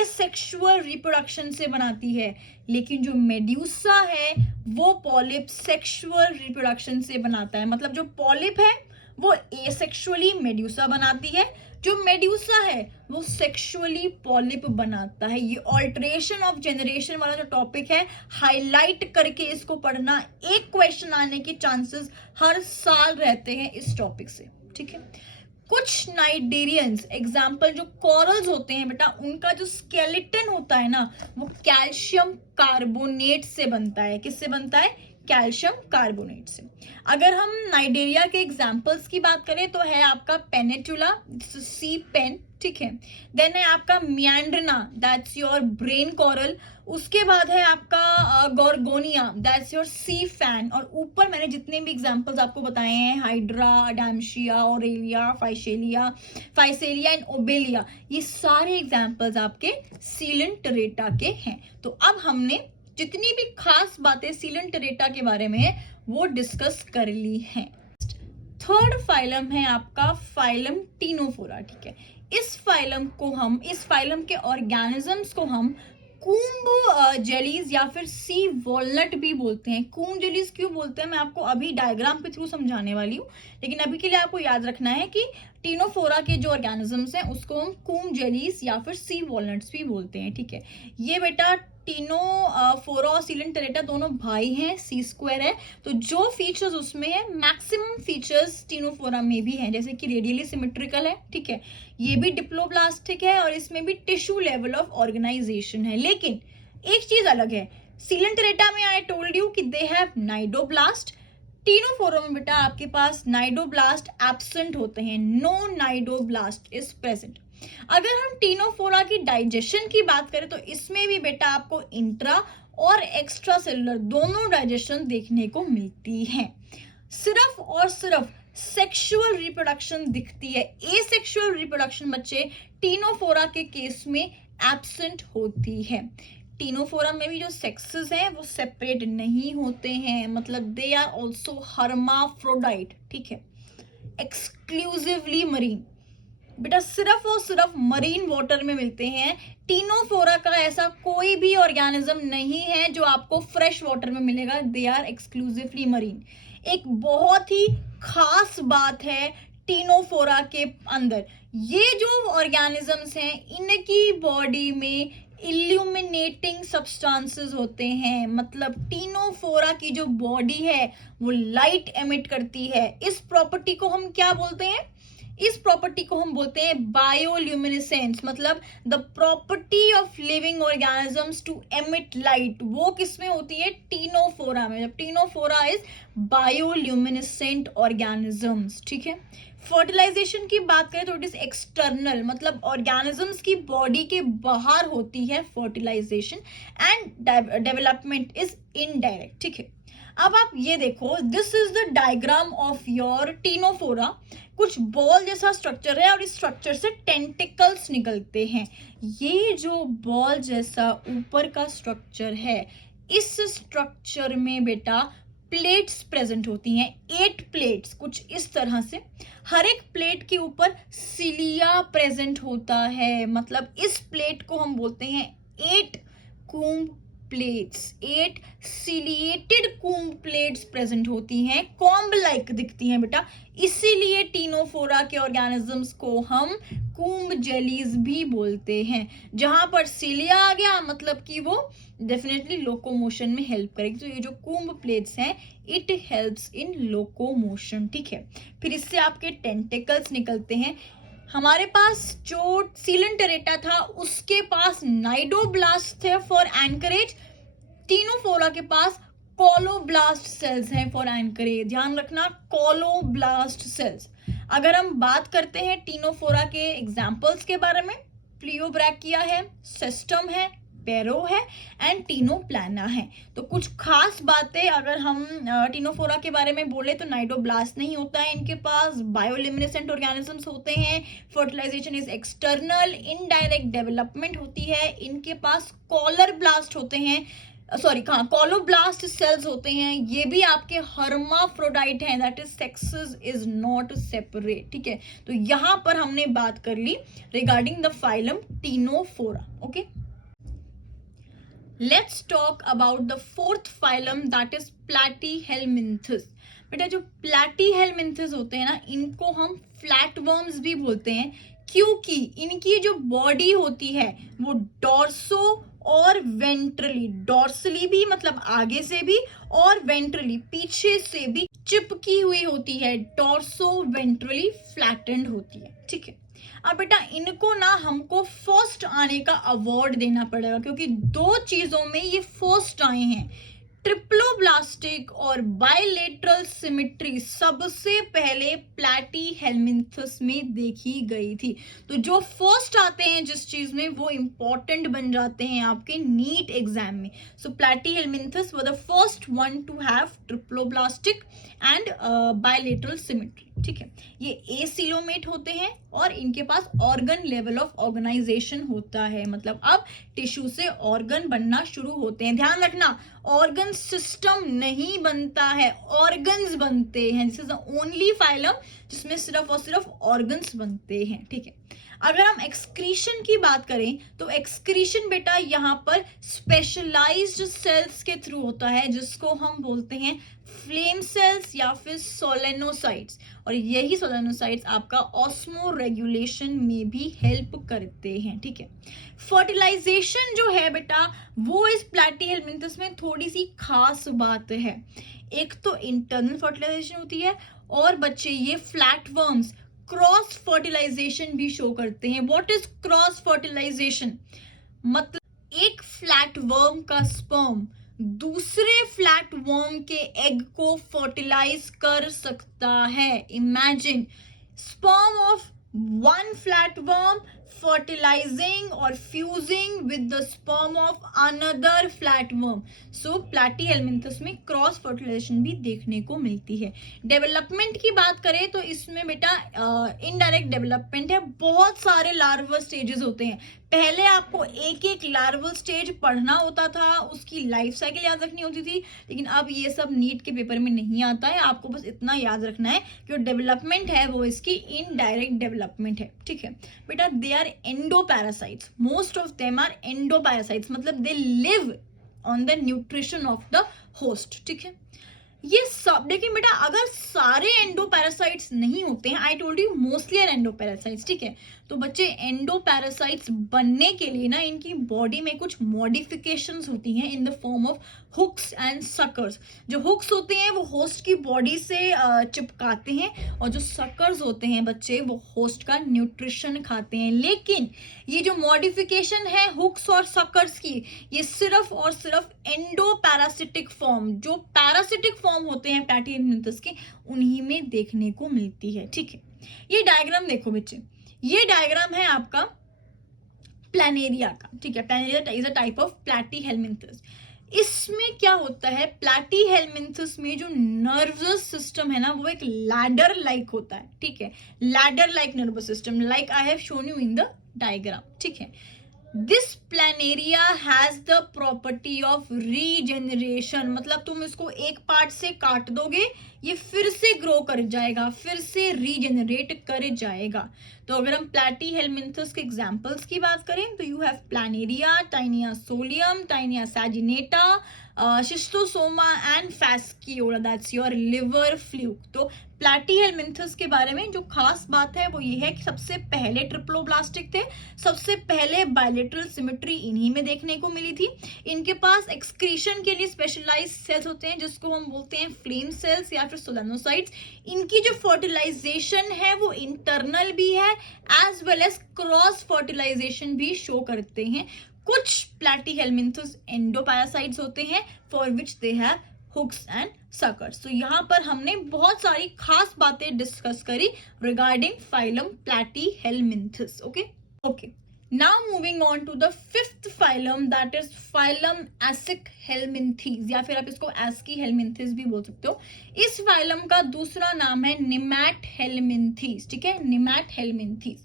एसेक्सुअल रिप्रोडक्शन से बनाती है, लेकिन जो मेड्यूसा है वो पॉलिप सेक्सुअल रिप्रोडक्शन से बनाता है। मतलब जो पॉलिप है वो एसेक्सुअली मेड्यूसा बनाती है, जो मेड्यूसा है वो सेक्सुअली पॉलिप बनाता है। ये ऑल्ट्रेशन ऑफ जनरेशन वाला जो टॉपिक है, हाईलाइट करके इसको पढ़ना, एक क्वेश्चन आने के चांसेस हर साल रहते हैं इस टॉपिक से। ठीक है, कुछ नाइडेरियंस, एग्जाम्पल जो कॉरल्स होते हैं बेटा, उनका जो स्केलेटन होता है ना वो कैल्शियम कार्बोनेट से बनता है। किससे बनता है, कैल्शियम कार्बोनेट से। अगर हम नाइडेरिया के एग्जाम्पल्स की बात करें तो है आपका पेनेटुला, सी पेन। ठीक है, देन है आपका Meandrina, that's your brain coral. उसके बाद है आपका Gorgonia, that's your sea fan. और ऊपर मैंने जितने भी एग्जांपल्स आपको बताए हैं, Hydra, Adamsia, Aurelia, Physalia and Obelia, ये सारे एग्जांपल्स आपके सीलेंटरेटा के हैं। तो अब हमने जितनी भी खास बातें सीलेंटरेटा के बारे में है वो डिस्कस कर ली हैं। थर्ड फाइलम है आपका फाइलम टीनोफोरा। ठीक है, इस फाइलम के ऑर्गेनिजम्स को हम कूम्ब जेलीज या फिर सी वॉलनट भी बोलते हैं। कूम्ब जेलीज क्यों बोलते हैं मैं आपको अभी डायग्राम के थ्रू समझाने वाली हूँ, लेकिन अभी के लिए आपको याद रखना है कि टीनोफोरा के जो ऑर्गेनिजम्स हैं उसको हम कूम्ब जेलीज या फिर सी वॉलनट्स भी बोलते हैं। ठीक है, ये बेटा टीनोफोरा और सीलेंटरेटा दोनों भाई हैं, सी स्क्वायर है, तो जो फीचर्स उसमें है मैक्सिमम फीचर्स टीनोफोरा में भी हैं, जैसे कि रेडियली सिमेट्रिकल है। ठीक है, ये भी डिप्लोब्लास्टिक है और इसमें भी टिश्यू लेवल ऑफ ऑर्गेनाइजेशन है। लेकिन एक चीज अलग है, सीलेंटरेटा में आई टोल्ड यू कि दे हैव नाइडोब्लास्ट। टीनोफोरा में बेटा आपके पास नाइडोब्लास्ट एब्सेंट होते हैं, नो नाइडोब्लास्ट इज प्रेजेंट। अगर हम टीनोफोरा की डाइजेशन की बात करें तो इसमें भी बेटा आपको इंट्रा और एक्स्ट्रा सेलुलर दोनों डाइजेशन देखने को मिलती है। सिर्फ और सिर्फ सेक्सुअल रिप्रोडक्शन दिखती है, एसेक्सुअल रिप्रोडक्शन बच्चे टीनोफोरा के केस में एब्सेंट होती है। टीनोफोरा में भी जो सेक्सेस हैं वो सेपरेट नहीं होते हैं, मतलब दे आर ऑल्सो हर्माफ्रोडाइट। ठीक है, एक्सक्लूसिवली मरीन, बेटा सिर्फ और सिर्फ मरीन वाटर में मिलते हैं। टीनोफोरा का ऐसा कोई भी ऑर्गेनिज्म नहीं है जो आपको फ्रेश वाटर में मिलेगा, दे आर एक्सक्लूसिवली मरीन। एक बहुत ही खास बात है टीनोफोरा के अंदर, ये जो ऑर्गेनिजम्स हैं इनकी बॉडी में इल्यूमिनेटिंग सब्सटेंसेस होते हैं, मतलब टीनोफोरा की जो बॉडी है वो लाइट एमिट करती है। इस प्रॉपर्टी को हम क्या बोलते हैं, इस प्रॉपर्टी को हम बोलते हैं बायोल्यूमिनेसेंस, मतलब the property of living organisms to emit light. वो किसमें होती है? टीनोफोरा में। जब टीनोफोरा इज बायोल्यूमिनेसेंट ऑर्गेनिजम्स, ठीक है। फर्टिलाइजेशन की बात करें तो इट इज एक्सटर्नल, मतलब ऑर्गेनिजम्स की बॉडी के बाहर होती है fertilization, and development is indirect, ठीक है। अब आप ये देखो, this is the diagram of your Ctenophora. कुछ बॉल जैसा स्ट्रक्चर है और इस स्ट्रक्चर से टेंटिकल्स निकलते हैं। ये जो बॉल जैसा ऊपर का स्ट्रक्चर है, इस स्ट्रक्चर में बेटा प्लेट्स प्रेजेंट होती हैं, 8 प्लेट्स, कुछ इस तरह से। हर एक प्लेट के ऊपर सिलिया प्रेजेंट होता है, मतलब इस प्लेट को हम बोलते हैं 8 कूम्ब प्लेट्स। 8 सिलिएटेड कूम्ब प्लेट्स प्रेजेंट होती हैं, कॉम्ब लाइक दिखती हैं बेटा, इसीलिए टीनोफोरा के ऑर्गेनिजम्स को हम कूम्ब जेलीज भी बोलते हैं। जहां पर सिलिया आ गया मतलब कि वो डेफिनेटली लोकोमोशन में हेल्प करेगी। तो ये जो कूम्ब प्लेट्स हैं, इट हेल्प्स इन लोकोमोशन, ठीक है। फिर इससे आपके टेंटिकल्स निकलते हैं। हमारे पास जो सीलेंटरेटा था उसके पास नाइडोब्लास्ट थे फॉर एंकरेज, टीनोफोरा के पास कोलोब्लास्ट सेल्स हैं फॉर एंकरेज। ध्यान रखना, कोलोब्लास्ट सेल्स। अगर हम बात करते हैं टीनोफोरा के एग्जाम्पल्स के बारे में, प्लियोब्रैकिया है, सिस्टम है, पेरो है एंड टीनोप्लाना है। तो कुछ खास बातें अगर हम टीनोफोरा के बारे में बोले तो नाइडोब्लास्ट नहीं होता है इनके पास, बायोल्यूमिनेसेंट ऑर्गेनिजम्स होते हैं, fertilization is external, indirect development होती है, इनके पास कॉलर ब्लास्ट होते हैं, सॉरी कहाँ, कोलोब्लास्ट सेल्स होते हैं, ये भी आपके हर्माफ्रोडाइट हैं, that is sexes is not separate, ठीक है। तो यहां पर हमने बात कर ली regarding the phylum Ctenophora, okay. Let's talk about the fourth phylum, that is Platyhelminthes। बेटा जो Platyhelminthes होते हैं ना, इनको हम फ्लैटवर्म्स भी बोलते हैं, क्योंकि इनकी जो बॉडी होती है वो डॉर्सो और वेंट्रली, डॉर्सली भी मतलब आगे से भी और वेंट्रली पीछे से भी चिपकी हुई होती है, डॉर्सो वेंट्रली फ्लैटेंड होती है, ठीक है। अब बेटा इनको ना हमको फर्स्ट आने का अवार्ड देना पड़ेगा, क्योंकि 2 चीजों में ये फर्स्ट आए हैं, ट्रिप्लोब्लास्टिक और बायलेटरल सिमेट्री सबसे पहले प्लैटीहेल्मिन्थस में देखी गई थी। तो जो फर्स्ट आते हैं जिस चीज में, वो इंपॉर्टेंट बन जाते हैं आपके नीट एग्जाम में। So Platyhelminthes were the first one to have triploblastic and bilateral symmetry, ठीक है। ये एसिलोमेट होते हैं और इनके पास ऑर्गन लेवल ऑफ ऑर्गेनाइजेशन होता है, मतलब अब टिश्यू से ऑर्गन बनना शुरू होते हैं। ध्यान रखना, ऑर्गन सिस्टम नहीं बनता है, ऑर्गन्स बनते हैं। This is the only phylum जिसमें सिर्फ और सिर्फ ऑर्गन्स बनते हैं, ठीक है। अगर हम एक्सक्रीशन की बात करें तो एक्सक्रीशन बेटा यहाँ पर स्पेशलाइज्ड सेल्स के थ्रू होता है, जिसको हम बोलते हैं फ्लेम सेल्स या फिर सोलेनोसाइट्स, और यही सोलेनोसाइट्स आपका ऑस्मो रेगुलेशन में भी हेल्प करते हैं, ठीक है। फर्टिलाइजेशन जो है बेटा वो इस प्लैटीहेल्मिन्थस में थोड़ी सी खास बात है। एक तो इंटरनल फर्टिलाइजेशन होती है, और बच्चे ये फ्लैटवर्म्स क्रॉस फर्टिलाइजेशन भी शो करते हैं। What is cross fertilization? मतलब एक फ्लैट वर्म का स्पर्म दूसरे फ्लैट वर्म के एग को फर्टिलाइज कर सकता है। Imagine sperm of one flat worm fertilizing or fusing with the sperm of another flatworm. So platyhelminthes में क्रॉस फर्टिलाइजेशन भी देखने को मिलती है। डेवलपमेंट की बात करें तो इसमें बेटा इनडायरेक्ट डेवलपमेंट है, बहुत सारे लार्वल स्टेजेस होते हैं। पहले आपको एक एक लार्वल स्टेज पढ़ना होता था, उसकी लाइफ साइकिल याद रखनी होती थी, लेकिन अब ये सब नीट के पेपर में नहीं आता है। आपको बस इतना याद रखना है कि जो डेवलपमेंट है वो इसकी इनडायरेक्ट डेवलपमेंट है, ठीक है बेटा। They are endoparasites, most of them are endoparasites, मतलब they live on the nutrition of the host, ठीक है। ये सब लेकिन बेटा अगर सारे एंडोपैरासाइट्स नहीं होते हैं, I told you mostly are endoparasites, ठीक है, तो बच्चे एंडोपैरासाइट्स बनने के लिए ना इनकी बॉडी में कुछ मॉडिफिकेशंस होती हैं in the form of hooks and suckers. जो हुक्स होते हैं वो होस्ट की बॉडी से चिपकाते हैं, और जो सकर्स होते हैं बच्चे वो होस्ट का न्यूट्रिशन खाते हैं। लेकिन ये जो मॉडिफिकेशन है हुक्स और सकर्स की, ये सिर्फ और सिर्फ एंडोपैरासिटिक फॉर्म, जो पैरासिटिक फॉर्म होते हैं प्लैटीहेलमिंथस के, उन्हीं में देखने को मिलती है। ठीक है, ये डायग्राम देखो बच्चे, ये डायग्राम है आपका प्लैनेरिया का। ठीक है, Planaria is a type of Platyhelminthes. इसमें क्या होता है, प्लैटीहेलमिंथस में जो नर्वस सिस्टम है ना वो एक लैडर लाइक होता है। ठीक है, ladder like nervous system, like I have shown you in the diagram. ठीक है, this planaria has the property of regeneration, मतलब तुम इसको एक पार्ट से काट दोगे ये फिर से ग्रो कर जाएगा, फिर से रीजेनरेट कर जाएगा। तो अगर हम प्लैटीहेलमिंथस के एग्जांपल्स की बात करें तो you have Planaria, Taenia solium, Taenia saginata, Schistosoma and Fasciola, that's your liver fluke. तो प्लैटीहेलमिंथस के बारे में जो खास बात है वो ये है कि सबसे पहले ट्रिप्लोब्लास्टिक थे, सबसे पहले बायलेटरल सिमेट्री इन्हीं में देखने को मिली थी। इनके पास एक्सक्रीशन के लिए स्पेशलाइज्ड सेल्स होते हैं जिसको हम बोलते हैं फ्लेम सेल्स या फिर सोलेनोसाइट्स। इनकी जो फर्टिलाइजेशन है वो इंटरनल भी है as well as cross fertilization भी शो करते हैं। कुछ प्लैटीहेलमिंथस एंडोपैरासाइट्स होते हैं for which they have hooks and suckers. तो यहाँ पर हमने बहुत सारी खास बातें डिस्कस करी regarding phylum Platyhelminthes. Okay, now moving on to the fifth phylum, that is phylum Aschelminthes, या फिर आप इसको एस्कीहेलमिंथीज भी बोल सकते हो। इस फाइलम का दूसरा नाम है निमैटहेलमिंथीज। ठीक है, निमैटहेलमिंथीज।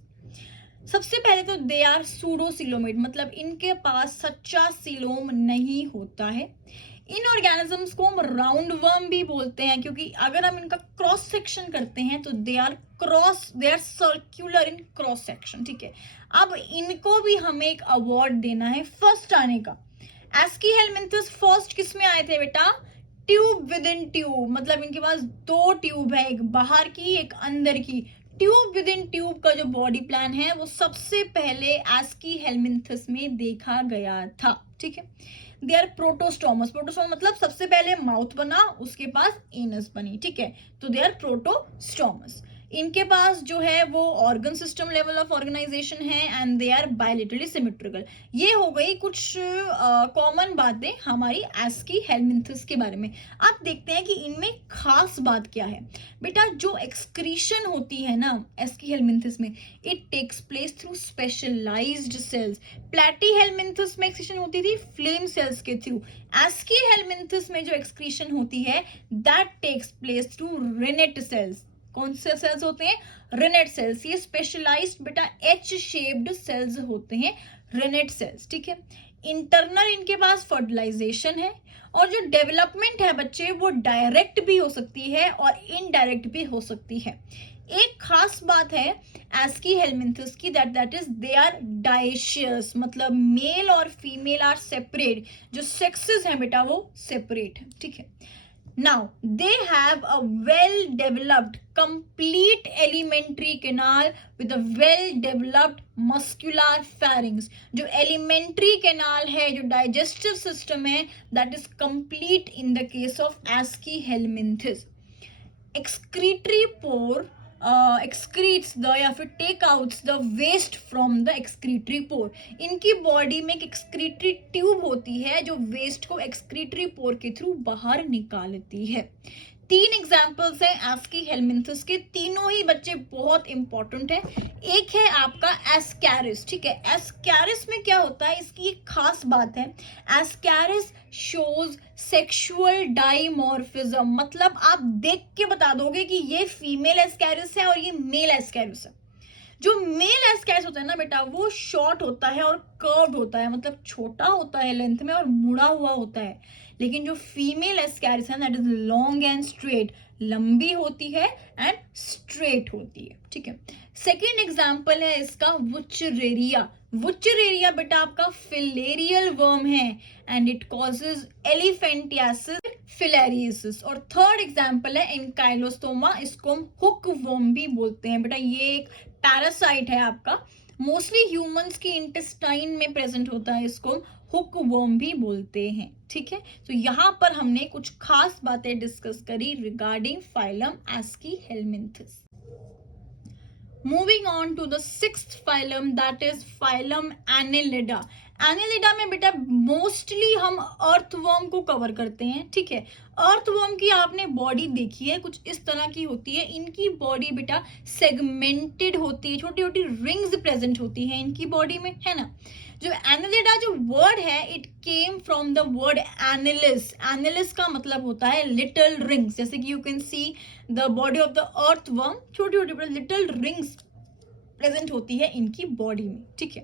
सबसे पहले तो दे आर सूडोसिलोमेट, मतलब इनके पास सच्चा सिलोम नहीं होता है। इन ऑर्गेनिजम्स को हम राउंड वर्म भी बोलते हैं क्योंकि अगर हम इनका क्रॉस सेक्शन करते हैं तो they are circular in cross section. ठीक है, अब इनको भी हमें एक अवार्ड देना है फर्स्ट आने का। एस्कीहेलमिंथस फर्स्ट किस में आए थे बेटा, ट्यूब विद इन ट्यूब, मतलब इनके पास दो ट्यूब है, एक बाहर की एक अंदर की। ट्यूब विद इन ट्यूब का जो बॉडी प्लान है वो सबसे पहले एस्कीहेलमिंथस में देखा गया था। ठीक है, दे आर प्रोटोस्टोमस, प्रोटोस्टोमस मतलब सबसे पहले माउथ बना उसके पास एनस बनी। ठीक है, तो दे आर प्रोटोस्टोमस। इनके पास जो है वो organ system level of organisation है and they are bilaterally symmetrical. ये हो गई कुछ कॉमन बातें हमारी एस्कीहेलमिंथस के बारे में। अब देखते हैं कि इनमें खास बात क्या है। बेटा जो एक्सक्रीशन होती है ना एस्कीहेलमिंथस में, it takes place through specialised cells. Platyhelminthes में एक्सक्रीशन होती थी फ्लेम सेल्स के थ्रू। एस्कीहेलमिंथस में जो एक्सक्रीशन होती है that takes place through renette cells. कौन से सेल्स होते हैं, रेनेट सेल्स। ये स्पेशलाइज्ड बेटा एच शेप्ड सेल्स होते हैं, रेनेट सेल्स। ठीक है, इंटरनल इनके पास फर्टिलाइजेशन है और जो डेवलपमेंट है बच्चे वो डायरेक्ट भी हो सकती है और इनडायरेक्ट भी हो सकती है। एक खास बात है एस्कीहेलमिंथस की, that is they are dioecious, मतलब मेल और फीमेल आर सेपरेट, जो सेक्सेस है बेटा वो सेपरेट है। ठीक है, now they have a well developed complete alimentary canal with a well developed muscular pharynx। जो elementary canal है, जो digestive system है, that is complete in the case of एस्कीहेलमिंथस। excretory pore excretes the या फिर take out the waste from the excretory pore। इनकी बॉडी में एक excretory ट्यूब होती है जो वेस्ट को excretory pore के थ्रू बाहर निकालती है। 3 एग्जाम्पल्स हैं एस्कीहेलमिंथस के, तीनों ही बच्चे बहुत इंपॉर्टेंट है। एक है आपका एस्कैरिस। ठीक है, एस्कैरिस में क्या होता है, इसकी एक खास बात है, एस्कैरिस शोज सेक्सुअल डाइमॉर्फिज्म, मतलब आप देख के बता दोगे कि ये फीमेल एस्कैरिस है और ये मेल एस्कैरिस है। जो मेल एस्कैरिस होता है ना बेटा वो शॉर्ट होता है और कर्व्ड होता है, मतलब छोटा होता है लेंथ में और मुड़ा हुआ होता है। लेकिन जो फीमेल एस्कैरिस है that is long and straight, लंबी होती है एंड स्ट्रेट होती है, ठीक है। सेकेंड एग्जाम्पल है इसका वुचरेरिया। वुचरेरिया बेटा आपका फिलेरियल वर्म है एंड इट कॉजेज एलिफेंटियासिस फिलेरियोसिस। और थर्ड एग्जाम्पल है एनकाइलोस्टोमा, इसको हम हुक वर्म भी बोलते हैं बेटा। ये एक पैरासाइट है आपका, मोस्टली ह्यूमंस की इंटेस्टाइन में प्रेजेंट होता है, इसको हुक वर्म भी बोलते हैं, ठीक है। तो यहाँ पर हमने कुछ खास बातें डिस्कस करी regarding phylum Aschelminthes. Moving on to the sixth phylum, that is phylum Annelida. Annelida में बेटा मोस्टली हम अर्थवर्म को कवर करते हैं, ठीक है। अर्थवर्म की आपने बॉडी देखी है, कुछ इस तरह की होती है। इनकी बॉडी बेटा सेगमेंटेड होती है, छोटी छोटी रिंग्स प्रेजेंट होती है इनकी बॉडी में, है ना। जो एनालिडा जो वर्ड है it came from the word annulus. Annulus का मतलब होता है लिटिल रिंग्स, जैसे कि you can see the body of the earthworm, छोटी छोटी लिटिल रिंग्स प्रेजेंट होती है इनकी बॉडी में, ठीक है।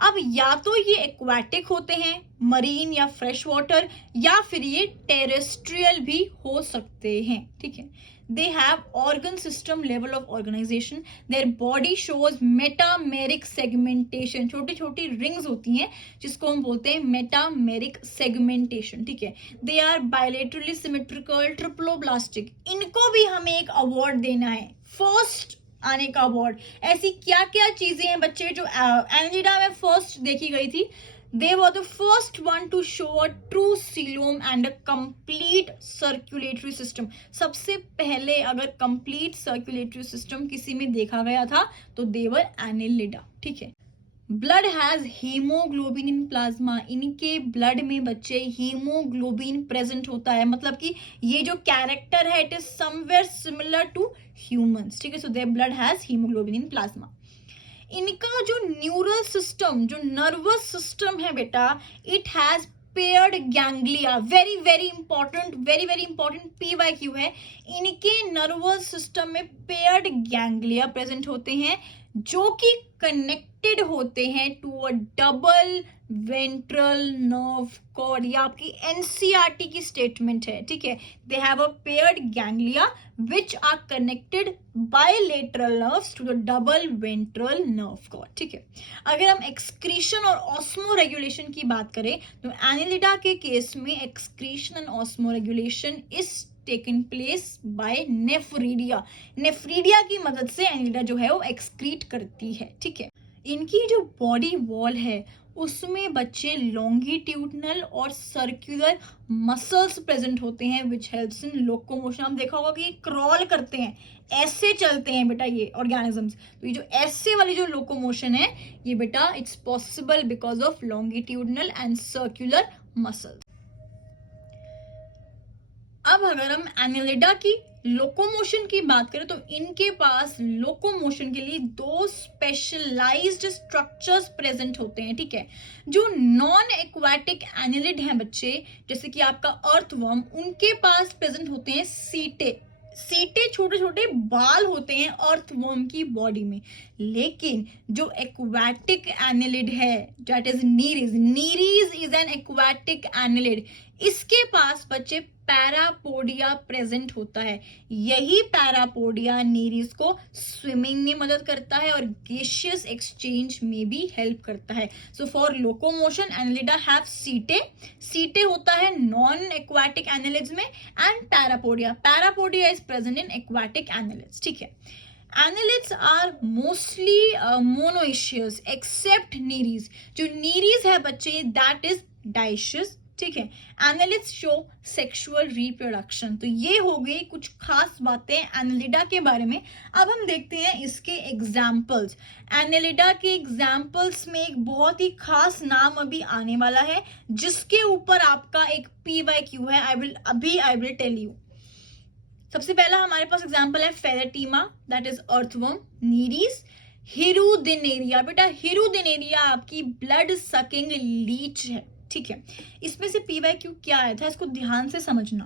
अब या तो ये एक्वाटिक होते हैं, मरीन या फ्रेश वाटर, या फिर ये टेरेस्ट्रियल भी हो सकते हैं, ठीक है। They have organ system level of organization. Their body shows metameric segmentation. छोटी छोटी रिंग्स होती हैं जिसको हम बोलते हैं मेटामेरिक सेगमेंटेशन, ठीक है। They are bilaterally symmetrical triploblastic. इनको भी हमें एक अवार्ड देना है, फर्स्ट आने का अवार्ड। ऐसी क्या क्या चीजें हैं बच्चे जो एनालिडा में फर्स्ट देखी गई थी? They were the first one to show a true coelom and a complete circulatory system. सबसे पहले अगर complete circulatory system किसी में देखा गया था तो they were Annelida, ठीक है। Blood has haemoglobin in plasma. इनके ब्लड में बच्चे हीमोग्लोबिन प्रेजेंट होता है, मतलब कि ये जो कैरेक्टर है it is somewhere similar to humans, ठीक है। So their blood has haemoglobin in plasma. इनका जो न्यूरल सिस्टम, जो नर्वस सिस्टम है बेटा, it has paired ganglia. Very very important, very very important PYQ है। इनके नर्वस सिस्टम में पेयर्ड गैंग्लिया प्रेजेंट होते हैं जो कि कनेक्टेड होते हैं to a double ventral nerve cord. ये आपकी NCERT की स्टेटमेंट है, ठीक है। They have a paired ganglia which are connected bilateral nerves to the double ventral nerve cord, ठीक है। अगर हम एक्सक्रीशन और ऑस्मो रेगुलेशन की बात करें तो एनालिडा के केस में excretion and osmo regulation is taken place by nephridia. Nephridia की मदद से एनालिडा जो है वो एक्सक्रीट करती है, ठीक है। इनकी जो बॉडी वॉल है उसमें बच्चे लॉन्गिट्यूडनल और सर्कुलर मसल्स प्रेजेंट होते हैं विच हेल्प्स इन लोकोमोशन। हम देखा होगा कि ये क्रॉल करते हैं, ऐसे चलते हैं बेटा ये ऑर्गेनिजम्स। तो ये जो ऐसे वाली जो लोकोमोशन है ये बेटा it's possible because of longitudinal and circular muscles. अब अगर हम एनालिडा की लोकोमोशन की बात करें तो इनके पास लोकोमोशन के लिए दो स्पेशलाइज्ड स्ट्रक्चर्स प्रेजेंट होते हैं, ठीक है। जो नॉन एक्वाटिक एनालिड हैं बच्चे, जैसे कि आपका अर्थवर्म, उनके पास प्रेजेंट होते हैं सीटे। सीटे छोटे छोटे बाल होते हैं अर्थवर्म की बॉडी में। लेकिन जो एक्वाटिक एनालिड है that is Nereis, Nereis is an aquatic annelid, इसके पास बच्चे पैरापोडिया प्रेजेंट होता है। यही पैरापोडिया नीरीज को स्विमिंग में मदद करता है और गैसियस एक्सचेंज में भी हेल्प करता है। So for locomotion Annelida have सीटे। सीटे होता है नॉन एक्वाटिक एनालिड्स में, and parapodia, parapodia is present in aquatic annelids, ठीक है। Annelids are mostly monoecious except nereis. जो nereis है बच्चे that is dioecious, ठीक है। Annelids show sexual reproduction। तो ये हो गई कुछ खास बातें एनालिडा के बारे में। अब हम देखते हैं इसके एग्जाम्पल्स। एनालिडा के एग्जाम्पल्स में एक बहुत ही खास नाम अभी आने वाला है जिसके ऊपर आपका एक PYQ है। I will tell you. सबसे पहला हमारे पास एग्जाम्पल है Pheretima that is earthworm. Nereis, Hirudinaria. बेटा हिरुदिनेरिया आपकी ब्लड सकिंग लीच है, ठीक है। इसमें से PYQ क्या आया था इसको ध्यान से समझना।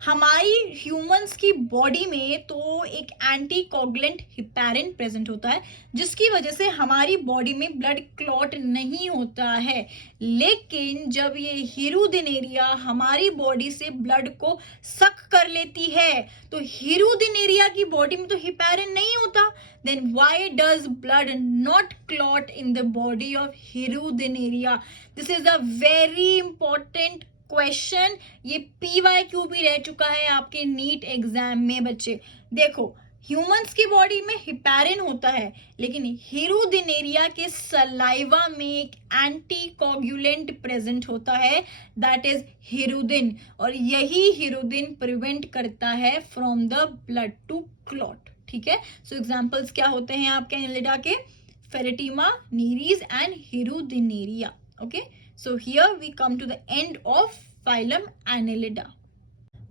हमारी ह्यूमंस की बॉडी में तो एक एंटी कोगुलेंट हिपैरिन प्रेजेंट होता है, जिसकी वजह से हमारी बॉडी में ब्लड क्लॉट नहीं होता है। लेकिन जब ये हिरुदिनेरिया हमारी बॉडी से ब्लड को सक कर लेती है, तो हिरुदिनेरिया की बॉडी में तो हिपैरिन नहीं होता, then why does blood not clot in the body of hirudineria? This is a very important question. ये PYQ भी रह चुका है आपके नीट एग्जाम में बच्चे। देखो, ह्यूमंस की बॉडी में हिपैरिन होता है, लेकिन हिरुदिनेरिया के सलाइवा में एक एंटी कोगुलेंट प्रेजेंट होता है, दैट इज हिरुदिन, और यही हिरुदिन प्रिवेंट करता है from the blood to clot. ठीक है, सो एग्जांपल्स क्या होते हैं आपके एनिलिडा के? Pheretima, Nereis and Hirudinaria. Okay, so here we come to the end of phylum Annelida.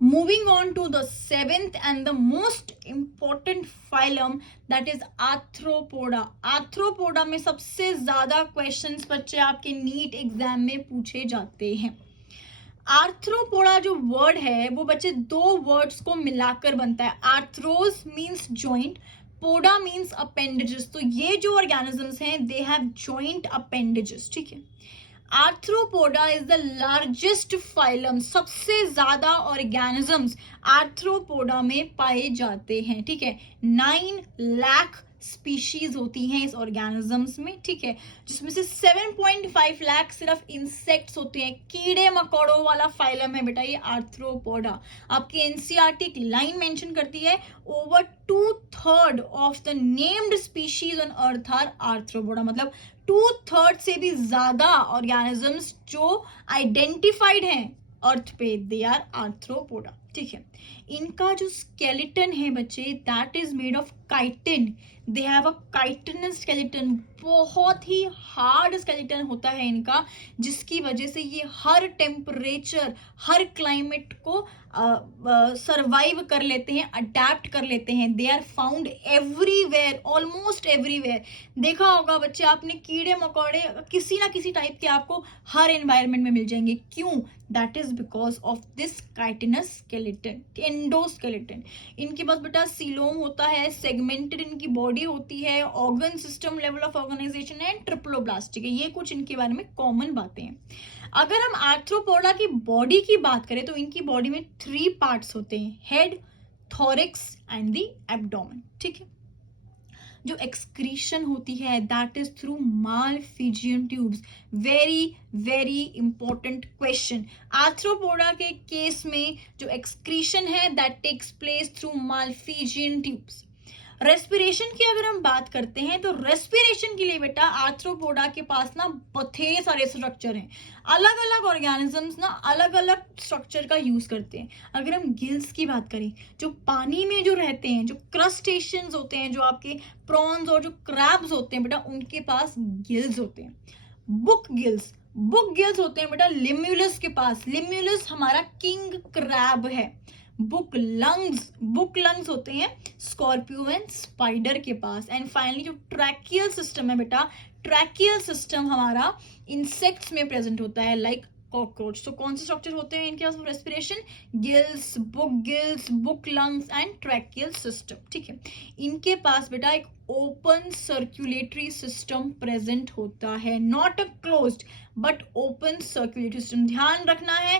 Moving on to the seventh and the most important phylum, that is Arthropoda. Arthropoda में सबसे ज्यादा questions बच्चे आपके NEET exam में पूछे जाते हैं। Arthropoda जो वर्ड है वो बच्चे दो वर्ड्स को मिलाकर बनता है। आर्थ्रोस मीन्स जॉइंट, पोडा मीन्स अपेंडेजेस। तो ये जो ऑर्गेनिजम्स हैं दे हैव जॉइंट अपेंडेजेस। ठीक है, arthropoda is the largest phylum, सबसे ज्यादा ऑर्गेनिजम्स आर्थ्रोपोडा में पाए जाते हैं। ठीक है, 9 लाख स्पीशीज होती हैं इस ऑर्गेनिजम्स में। ठीक है, जिसमें से 7.5 लाख सिर्फ इंसेक्ट्स होते हैं। कीड़े मकोड़ों वाला फाइलम है बेटा ये आर्थ्रोपोडा। आपकी एनसीईआरटी एक लाइन मेंशन करती है, over 2/3 of the named species on earth are Arthropoda. मतलब 2/3 से भी ज्यादा ऑर्गेनिजम्स जो आइडेंटिफाइड हैं अर्थ पे, दे आर आर्थ्रोपोडा। ठीक है, इनका जो स्केलेटन है बच्चे, that is made of chitin. They have a chitinous skeleton, बहुत ही हार्ड स्केलेटन होता है इनका, जिसकी वजह से ये हर टेम्परेचर, हर क्लाइमेट को सरवाइव कर लेते हैं, अडेप्ट कर लेते हैं। They are found everywhere, almost everywhere. देखा होगा बच्चे आपने, कीड़े मकोड़े किसी ना किसी टाइप के आपको हर एनवायरमेंट में मिल जाएंगे। क्यों? That is because of this chitinous skeleton, endoskeleton. इनके पास बेटा सीलोम होता है, सेगमेंटेड इनकी बॉडी होती है, organ system level of organization and triploblastic है। ये कुछ इनके बारे में कॉमन बातें हैं। अगर हम आर्थ्रोपोडा की बॉडी की बात करें तो इनकी बॉडी में 3 पार्ट्स होते हैं, head, thorax and the abdomen. ठीक है, जो एक्सक्रीशन होती है that is through Malpighian tubes. Very very important question. Arthropoda के केस में जो एक्सक्रीशन है that takes place through Malpighian tubes. Respiration की अगर हम बात करते हैं तो रेस्पिरेशन के लिए बेटा आर्थ्रोपोडा के पास ना बथेरे सारे स्ट्रक्चर हैं। अलग अलग ऑर्गेनिजम्स ना अलग अलग स्ट्रक्चर का यूज करते हैं। अगर हम गिल्स की बात करें, जो पानी में जो रहते हैं, जो क्रस्टेशियंस होते हैं, जो आपके प्रॉन्स और जो क्रैब्स होते हैं बेटा, उनके पास गिल्स होते हैं। बुक गिल्स होते हैं बेटा लिम्यूलस के पास। लिम्यूलस हमारा किंग क्रैब है। बुक लंग्स होते हैं स्कॉर्पियो एंड स्पाइडर के पास। एंड फाइनली जो ट्रैकियल सिस्टम है बेटा, ट्रैकियल सिस्टम हमारा इंसेक्ट्स में प्रेजेंट होता है, लाइक कॉकरोच। तो कौन से स्ट्रक्चर होते हैं इनके पास respiration? Gills, book lungs and tracheal system. ठीक है, इनके पास बेटा एक ओपन सर्कुलेटरी सिस्टम प्रेजेंट होता है, not a closed but open circulatory system. ध्यान रखना है,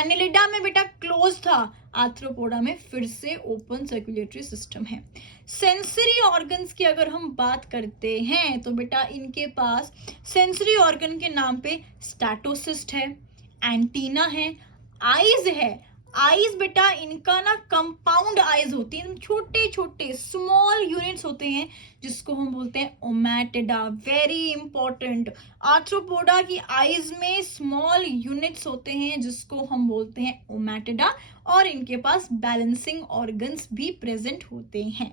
एनिलिडा में बेटा क्लोज था, आर्थ्रोपोडा में फिर से ओपन सर्कुलेटरी सिस्टम है। सेंसरी ऑर्गन्स की अगर हम बात करते हैं तो बेटा इनके पास सेंसरी ऑर्गन के नाम पे स्टैटोसिस्ट है, एंटीना है, आईज है। आईज बेटा इनका ना कंपाउंड आईज होती हैं, छोटे छोटे स्मॉल यूनिट्स होते हैं, जिसको हम बोलते हैं ओमैटिडा। वेरी इंपॉर्टेंट, आर्थ्रोपोडा की आईज में स्मॉल यूनिट्स होते हैं जिसको हम बोलते हैं ओमैटिडा, और इनके पास बैलेंसिंग ऑर्गन्स भी प्रेजेंट होते हैं।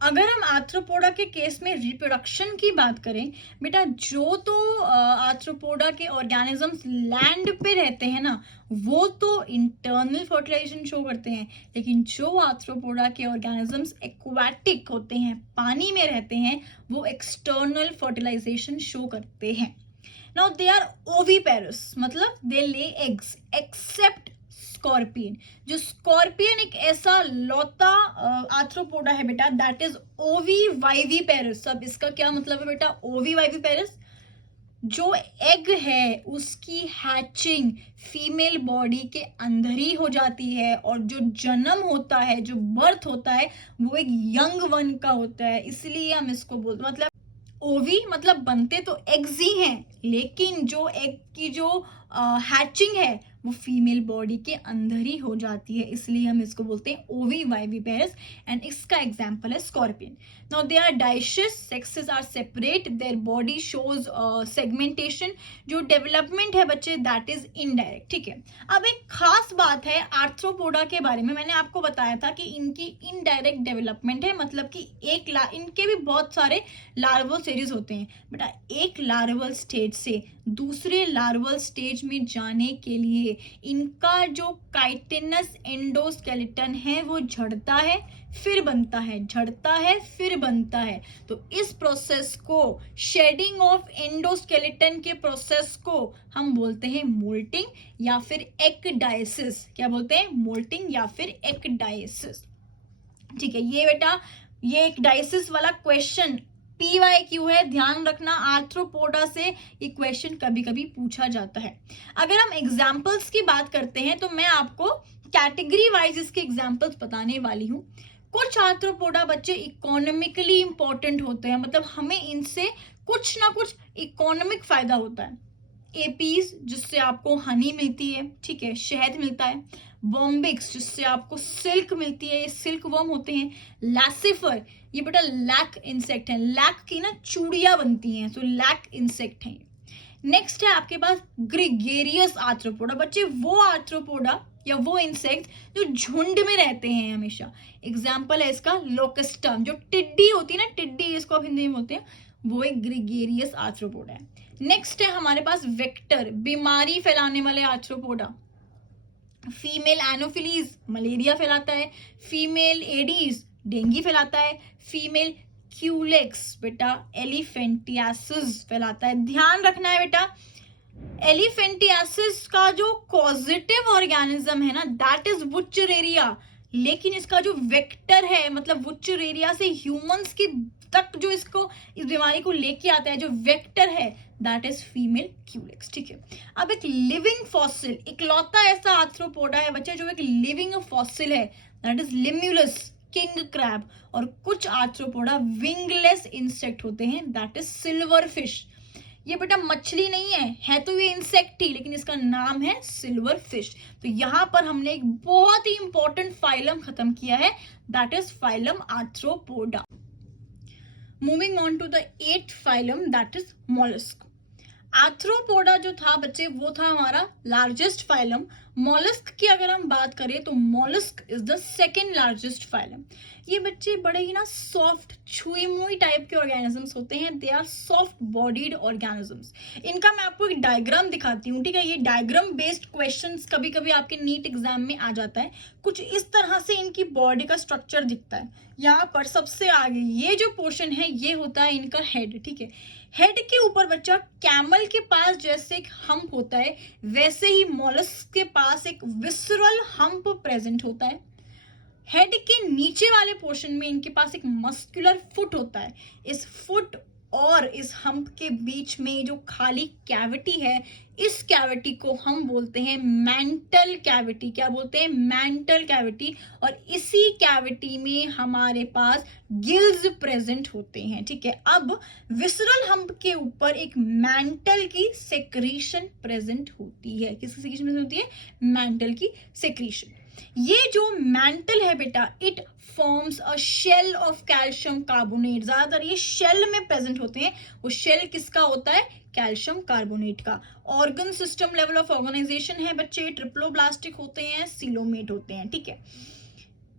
अगर हम आर्थ्रोपोडा के केस में रिप्रोडक्शन की बात करें बेटा, जो तो आर्थ्रोपोडा के ऑर्गेनिजम्स लैंड पे रहते हैं ना, वो तो इंटरनल फर्टिलाइजेशन शो करते हैं, लेकिन जो आर्थ्रोपोडा के ऑर्गेनिजम्स एक्वाटिक होते हैं, पानी में रहते हैं, वो एक्सटर्नल फर्टिलाइजेशन शो करते हैं। नाउ दे आर ओविपेरस, मतलब दे ले एग्स, एक्सेप्ट स्कॉर्पियन। जो स्कॉर्पियन एक ऐसा लौता आर्थ्रोपोडा है बेटा दैट इज ओविवाइविपेरस। अब इसका क्या मतलब है बेटा, ओविवाइविपेरस जो एग है उसकी हैचिंग फीमेल बॉडी के अंदर ही हो जाती है, और जो जन्म होता है, जो बर्थ होता है, वो एक यंग वन का होता है, इसलिए हम इसको बोलते, मतलब ओवी मतलब बनते तो एग्स ही हैं, लेकिन जो एग की जो हैचिंग है वो फीमेल बॉडी के अंदर ही हो जाती है, इसलिए हम इसको बोलते हैं ओवी वाइविपेरस। एंड इसका एग्जांपल है scorpion. Now they are dioecious, sexes are separate, their body shows segmentation. जो डेवलपमेंट है बच्चे दैट इज इनडायरेक्ट, ठीक है। अब एक खास बात है आर्थ्रोपोडा के बारे में, मैंने आपको बताया था कि इनकी इनडायरेक्ट डेवलपमेंट है, मतलब कि इनके भी बहुत सारे लार्वल स्टेजेस होते हैं बेटा। एक लार्वल स्टेज से दूसरे लार्वल स्टेज में जाने के लिए इनका जो काइटिनस एंडोस्केलेटन है वो झड़ता है फिर बनता है, झड़ता है फिर बनता है। तो इस प्रोसेस को, शेडिंग ऑफ एंडोस्केलेटन के प्रोसेस को हम बोलते हैं मोल्टिंग या फिर एक्डाइसिस। क्या बोलते हैं, मोल्टिंग या फिर एक्डाइसिस, ठीक है। ये बेटा ये एक्डाइसिस वाला क्वेश्चन PYQ है, ध्यान रखना। आर्थ्रोपोडा से ये क्वेश्चन कभी कभी पूछा जाता है। अगर हम एग्जाम्पल्स की बात करते हैं तो मैं आपको कैटेगरी वाइज इसके एग्जाम्पल्स बताने वाली हूँ। कुछ आर्थ्रोपोडा बच्चे इकोनॉमिकली इंपॉर्टेंट होते हैं, मतलब हमें इनसे कुछ ना कुछ इकोनॉमिक फायदा होता है। एपीज जिससे आपको हनी मिलती है, ठीक है, शहद मिलता है। बॉम्बिक्स जिससे आपको सिल्क मिलती है, ये सिल्क वर्म होते हैं। लैसिफर ये बेटा लैक इंसेक्ट है, लैक की ना चूड़ियां बनती हैं, तो लैक इंसेक्ट है। नेक्स्ट है आपके पास ग्रिगेरियस आर्थ्रोपोडा। बच्चे वो आर्थ्रोपोडा या वो इंसेक्ट जो झुंड में रहते हैं हमेशा। एग्जाम्पल है इसका लोकस्टम, जो टिड्डी होती है ना, टिड्डी इसको आप हिंदी में बोलते हैं, वो एक ग्रिगेरियस आर्थ्रोपोडा है। नेक्स्ट है हमारे पास वेक्टर, बीमारी फैलाने वाले आर्थ्रोपोडा। फीमेल एनोफिलीज मलेरिया फैलाता है, फीमेल एडीज डेंगू फैलाता है, फीमेल क्यूलेक्स बेटा एलिफेंटियासिस फैलाता है। ध्यान रखना है बेटा, एलिफेंटियासिस का जो पॉजिटिव ऑर्गेनिज्म है ना दैट इज वुचरेरिया, लेकिन इसका जो वेक्टर है, मतलब वुचरेरिया से ह्यूमंस की तक जो इसको इस बीमारी को लेके आता है, जो वेक्टर है दैट इज फीमेल क्यूलेक्स, ठीक है। अब एक लिविंग फॉसिल, इकलौता ऐसा आर्थ्रोपोडा है बच्चे जो एक लिविंग फॉसिल है, that is Limulus king crab. और कुछ आर्थ्रोपोडा विंगलेस इंसेक्ट होते हैं, दैट इज सिल्वर फिश। ये बेटा मछली नहीं है तो ये इंसेक्ट ही, लेकिन इसका नाम है सिल्वर फिश। तो यहां पर हमने एक बहुत ही इंपॉर्टेंट फाइलम खत्म किया है, that is phylum Arthropoda. Moving on to the 8th phylum that is mollusc. Arthropoda जो था बच्चे वो था हमारा लार्जेस्ट फाइलम। मॉलस्क की अगर हम बात करें तो mollusc is the second largest phylum. ये बच्चे बड़े ही ना सॉफ्ट छुई मुई टाइप के ऑर्गेनिजम्स होते हैं, they are soft bodied organisms. इनका मैं आपको एक डायग्राम दिखाती हूँ, ठीक है। ये डायग्राम बेस्ड क्वेश्चंस कभी कभी आपके नीट एग्जाम में आ जाता है। कुछ इस तरह से इनकी बॉडी का स्ट्रक्चर दिखता है। यहाँ पर सबसे आगे ये जो पोर्शन है ये होता है इनका हेड, ठीक है। हेड के ऊपर बच्चा कैमल के पास जैसे एक हम्प होता है, वैसे ही मॉलस्क के पास एक विसरल हम्प प्रेजेंट होता है। हेड के नीचे वाले पोर्शन में इनके पास एक मस्कुलर फुट होता है। इस फुट और इस हम्प के बीच में जो खाली कैविटी है, इस कैविटी को हम बोलते हैं मेंटल कैविटी। क्या बोलते हैं, मेंटल कैविटी। और इसी कैविटी में हमारे पास गिल्स प्रेजेंट होते हैं, ठीक है। अब विसरल हम्प के ऊपर एक मेंटल की सेक्रीशन प्रेजेंट होती है। किसकी सेक्रीशन प्रेजेंट होती है, मेंटल की सेक्रीशन। ये जो मेंटल है बेटा it forms a shell of calcium carbonate. ज्यादातर ये शेल में प्रेजेंट होते हैं। वो शेल किसका होता है, कैल्शियम कार्बोनेट का। Organ system level of organisation है बच्चे, ट्रिप्लोब्लास्टिक होते हैं, सीलोमेट होते हैं, ठीक है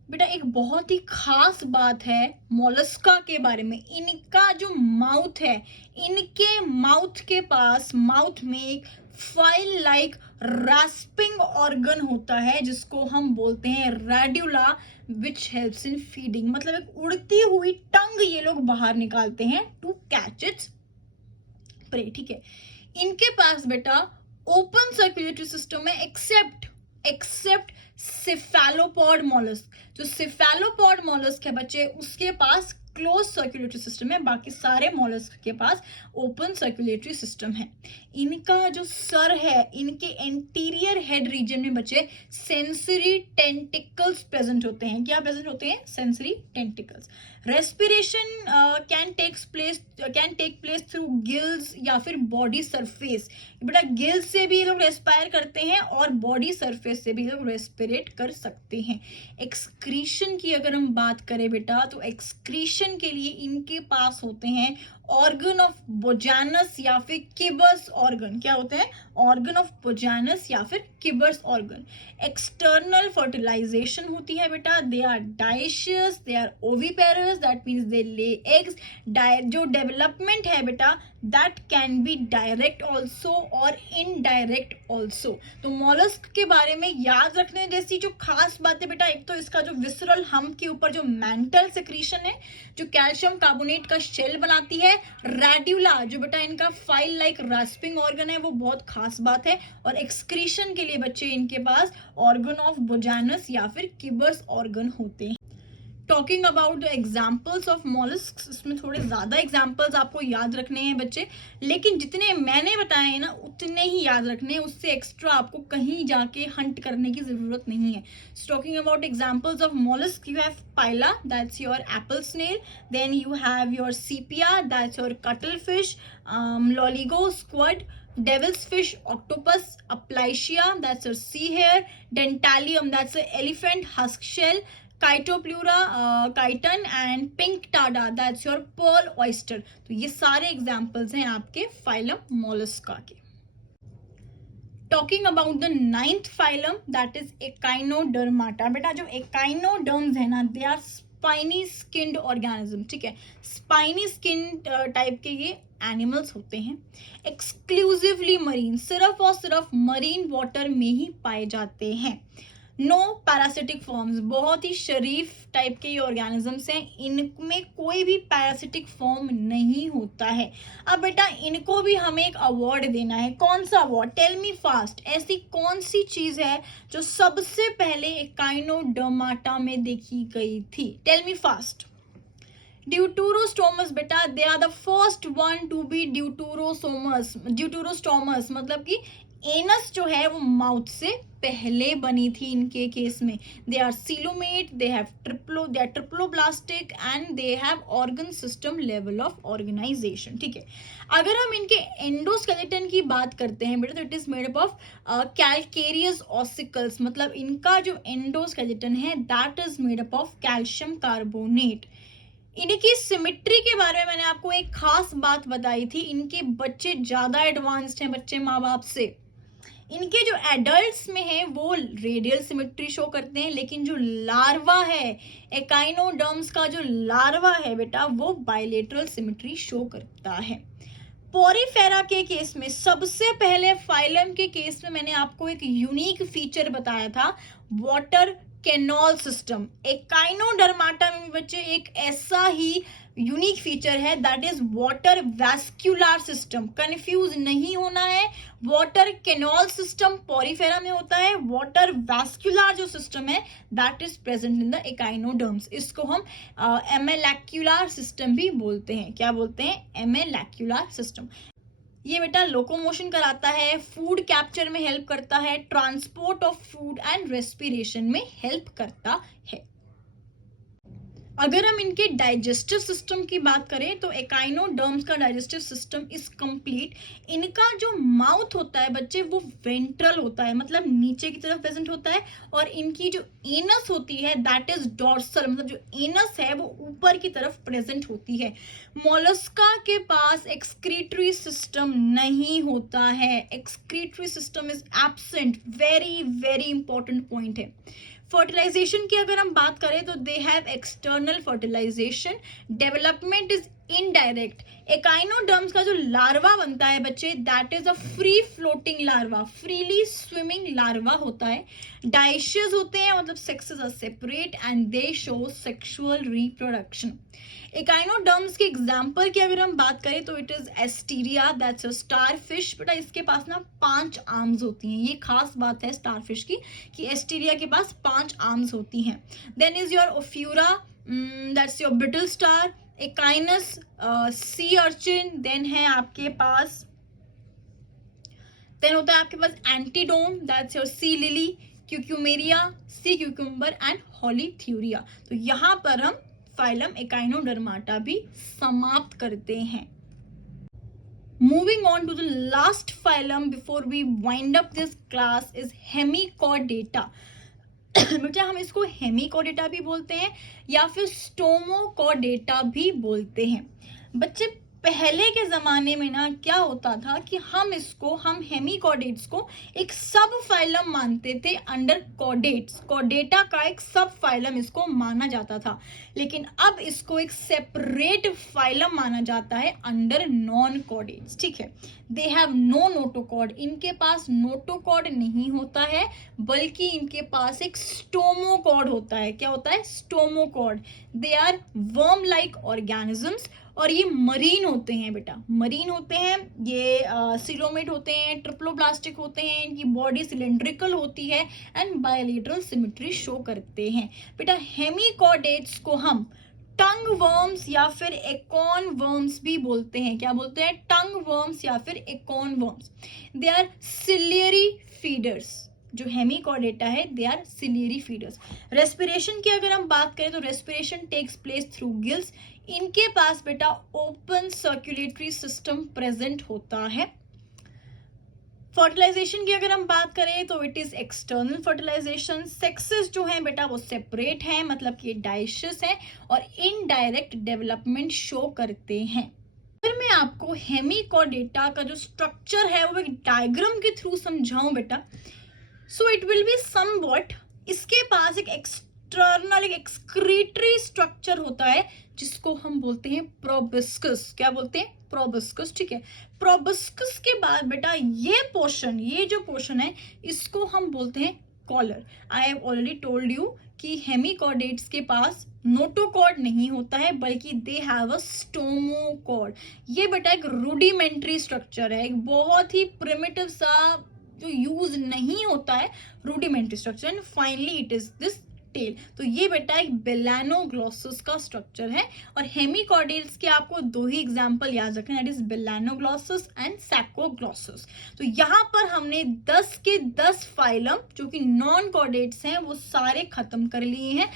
बेटा। एक बहुत ही खास बात है मोलस्का के बारे में, इनका जो माउथ है, इनके माउथ के पास, माउथ में एक फाइल लाइक रास्पिंग ऑर्गन होता है जिसको हम बोलते हैं radula, which helps in feeding. मतलब एक उड़ती हुई टंग ये लोग बाहर निकालते हैं टू कैच इट्स प्रे, ठीक है। इनके पास बेटा ओपन सर्कुलेटरी सिस्टम है एक्सेप्ट एक्सेप्ट सिफेलोपॉड मॉलस्क। जो सिफेलोपॉड मॉलस्क है बच्चे, उसके पास क्लोज सर्कुलेटरी सिस्टम है, बाकी सारे मॉलस्क के पास ओपन सर्कुलेटरी सिस्टम है। इनका जो सर है, इनके एंटीरियर हेड रीजन में बच्चे सेंसरी टेंटिकल्स प्रेजेंट होते हैं। क्या प्रेजेंट होते हैं? Sensory tentacles. Respiration can take place through gills या फिर बॉडी सरफेस। बेटा गिल्स से भी ये लोग रेस्पायर करते हैं और बॉडी सरफेस से भी लोग रेस्पिरेट कर सकते हैं। एक्सक्रीशन की अगर हम बात करें बेटा, तो एक्सक्रीशन के लिए इनके पास होते हैं ऑर्गन ऑफ बोजानस या फिर किबर्स ऑर्गन। क्या होते हैं? ऑर्गन ऑफ बोजानस या फिर किबर्स ऑर्गन। एक्सटर्नल फर्टिलाइजेशन होती है बेटा। They are dioecious, they are oviparous, that means they lay eggs. जो डेवलपमेंट है बेटा, that can be direct also और इनडायरेक्ट ऑल्सो। तो मॉलस्क के बारे में याद रखने जैसी जो खास बात है बेटा, एक तो इसका जो विसरल हम्प के ऊपर जो मेंटल सेक्रीशन है, जो कैल्शियम कार्बोनेट का शेल बनाती है। रेड्यूला, जो बेटा इनका फाइल लाइक रास्पिंग ऑर्गन है, वो बहुत खास बात है। और एक्सक्रीशन के लिए बच्चे इनके पास ऑर्गन ऑफ बोजानस या फिर किबर्स ऑर्गन होते हैं। Talking about the examples of molluscs, इसमें थोड़े ज्यादा एग्जाम्पल्स आपको याद रखने हैं बच्चे, लेकिन जितने मैंने बताए हैं ना उतने ही याद रखने हैं, उससे एक्स्ट्रा आपको कहीं जाके हंट करने की जरूरत नहीं है। Talking about examples of mollusc, you have Pila, that's your apple snail, then you have your Sepia, that's your cuttlefish, Loligo, squid, devil's fish, octopus, aplysia, that's a sea hare, dentalium, that's a elephant husk shell, Chitopleura, chiton and pink tada, that's your pearl oyster। तो ये सारे examples हैं आपके phylum Mollusca के। Talking about the 9th phylum, that is Echinodermata. बेटा जो echinoderms है ना, they are spiny skinned organism. ठीक है, स्पाइनी स्किन टाइप के ये एनिमल्स होते हैं। एक्सक्लूसिवली मरीन, सिर्फ और सिर्फ मरीन वाटर में ही पाए जाते हैं। नो पैरासिटिक फॉर्म्स, बहुत ही शरीफ टाइप के ये ऑर्गेनिजम्स हैं, इनमें कोई भी पैरासिटिक फॉर्म नहीं होता है। अब बेटा इनको भी हमें एक अवार्ड देना है। कौन सा अवार्ड? Tell me fast. ऐसी कौन सी चीज है जो सबसे पहले एकाइनोडर्माटा में देखी गई थी? Tell me fast. ड्यूटूरोस्टोमस बेटा, they are the first one to be deuterostomes. Deuterostomes मतलब कि एनस जो है वो माउथ से पहले बनी थी इनके केस में। They are coelomate, they are triploblastic and they have organ system level of organization. ठीक है, अगर हम इनके एंडोस्केलेटन की बात करते हैं बेटा, तो it is made up of calcareous ossicles. मतलब इनका जो एंडोस्केलेटन है that is made up of calcium carbonate. इनकी सिमेट्री के बारे में मैंने आपको एक खास बात बताई थी, इनके बच्चे ज्यादा एडवांस्ड हैं बच्चे माँ बाप से। इनके जो एडल्ट्स में है वो रेडियल सिमेट्री शो करते हैं, लेकिन जो लार्वा है, एकाइनोडर्म्स का जो लार्वा है बेटा, वो बायलेटरल सिमेट्री शो करता है। पोरीफेरा के केस में, सबसे पहले फाइलम के केस में मैंने आपको एक यूनिक फीचर बताया था, वाटर कैनॉल सिस्टम। एकाइनोडर्माटा में बच्चे एक ऐसा ही यूनिक फीचर है, that is water vascular system. Confuse नहीं होना है, वाटर कैनॉल सिस्टम पोरीफेरा में होता है, वाटर वैस्कुलर जो सिस्टम है that is present in the echinoderms. इसको हम एमेलैक्युलर सिस्टम भी बोलते हैं। क्या बोलते हैं? एमेलैक्युलर सिस्टम। ये बेटा लोकोमोशन कराता है, फूड कैप्चर में हेल्प करता है, transport of food and respiration में हेल्प करता है। अगर हम इनके डाइजेस्टिव सिस्टम की बात करें तो एकाइनोडर्म्स का डाइजेस्टिव सिस्टम इज कंप्लीट। इनका जो माउथ होता है बच्चे वो वेंट्रल होता है, मतलब नीचे की तरफ प्रेजेंट होता है, और इनकी जो एनस होती है दैट इज डॉर्सल, मतलब जो एनस है वो ऊपर की तरफ प्रेजेंट होती है। मोलस्का के पास एक्सक्रीटरी सिस्टम नहीं होता है, excretory system is absent. Very very important point है। फर्टिलाइजेशन की अगर हम बात करें तो they have external fertilisation, development is indirect. Echinoderms का जो लार्वा बनता है बच्चे, that is a free floating larva, freely swimming larva होता है। डाइशियस होते हैं, मतलब sexes are separate and they show sexual reproduction. Echinoderms के एग्जाम्पल की अगर हम बात करें तो it is Asterias, that's a star fish. बेटा इसके पास ना 5 आर्म्स होती हैं, ये खास बात है स्टार फिश की कि एस्टीरिया के पास 5 आर्म्स होती हैं। Then is your Ophiura, that's your brittle star. Echinus sea urchin. Then है आपके पास, देन होता है आपके पास Antedon, that's your sea lily, Cucumaria, sea cucumber and Holothuria. तो यहाँ पर हम फाइलम एकाइनोडर्माटा भी समाप्त करते हैं। Moving on to the last phylum before we wind up this class is Hemichordata. बेटा हम इसको हेमिकोडेटा भी बोलते हैं या फिर स्टोमोकोडेटा भी बोलते हैं। बच्चे पहले के जमाने में ना क्या होता था कि हम हेमिकोडेट्स को एक सब फाइलम मानते थे अंडर कोडेट्स। कोडेटा का एक सब फाइलम इसको माना जाता था, लेकिन अब इसको एक सेपरेट फाइलम माना जाता है अंडर नॉन कोडेट्स। ठीक है, दे हैव नो नोटोकॉड, इनके पास नोटोकॉड नहीं होता है, बल्कि इनके पास एक स्टोमोकॉड होता है। क्या होता है? Stomochord. They are worm like organisms और ये मरीन होते हैं बेटा, मरीन होते हैं ये, सिलोमेट होते हैं, ट्रिप्लोब्लास्टिक होते हैं, इनकी बॉडी सिलेंड्रिकल होती है एंड बायलेटरल सिमेट्री शो करते हैं। बेटा हेमिकोडेट्स को हम टंग वर्म्स या फिर एकॉन वर्म्स भी बोलते हैं। क्या बोलते हैं? टंग वर्म्स या फिर acorn worms. They are ciliary feeders. जो हेमिकोडेटा है they are ciliary feeders. Respiration की अगर हम बात करें तो respiration takes place through gills. इनके पास बेटा ओपन सर्कुलेटरी सिस्टम प्रेजेंट होता है। फर्टिलाइजेशन की अगर हम बात करें तो it is external fertilisation. Sexes जो है बेटा वो सेपरेट है, मतलब कि डाइशियस है और इनडायरेक्ट डेवलपमेंट शो करते हैं। अगर मैं आपको हेमिकोडेटा का जो स्ट्रक्चर है वो एक डायग्राम के थ्रू समझाऊं बेटा, so it will be somewhat, इसके पास एक एक्सटर्नल एक एक्सक्रीटरी स्ट्रक्चर होता है जिसको हम बोलते हैं प्रोबिस्कस। क्या बोलते हैं? प्रोबिस्कस। ठीक है, प्रोबिस्कस के बाद बेटा ये पोर्शन, ये जो पोर्शन है इसको हम बोलते हैं collar. I have already told you कि हेमिकोडेट्स के पास नोटोकॉड नहीं होता है, बल्कि दे हैव अ स्टोमोकॉड। ये बेटा एक रूडिमेंट्री स्ट्रक्चर है, एक बहुत ही प्रिमिटिव सा जो यूज नहीं होता है, rudimentary structure. And finally it is this tail. तो ये बेटा एक बेलानोग्लॉसस का स्ट्रक्चर है और हेमिकोडेट्स के आपको 2 ही एग्जांपल याद रखना, दैट इज बेलानोग्लॉसस एंड सैकोग्लॉसस। तो यहाँ पर हमने 10 के 10 फाइलम जो कि नॉन कोडेट्स हैं वो सारे खत्म कर लिए हैं।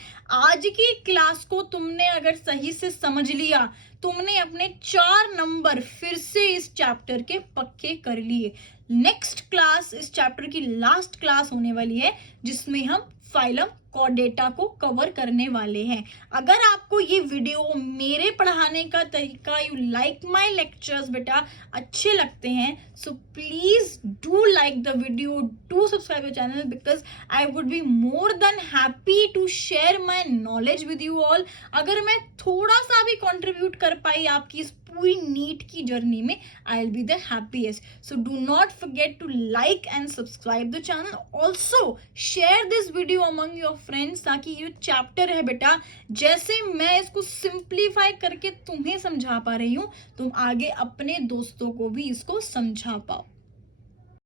आज की क्लास को तुमने अगर सही से समझ लिया, तुमने अपने 4 नंबर फिर से इस चैप्टर के पक्के कर लिए। नेक्स्ट क्लास इस चैप्टर की लास्ट क्लास होने वाली है जिसमें हम फाइलम कोडेटा को कवर करने वाले हैं। अगर आपको ये वीडियो, मेरे पढ़ाने का तरीका, यू लाइक माय लेक्चर्स बेटा अच्छे लगते हैं, so please do like the video, do subscribe your channel, because I would be more than happy to share my knowledge with you all. अगर मैं थोड़ा सा भी कंट्रीब्यूट कर पाई आपकी इस पूरी नीट की जर्नी में, I will be the happiest. So do not forget to like and subscribe the channel. Also share this video among your friends, ताकि ये चैप्टर है बेटा, जैसे मैं इसको सिंप्लीफाई करके तुम्हें समझा पा रही हूँ, तुम आगे अपने दोस्तों को भी इसको समझा पाओ।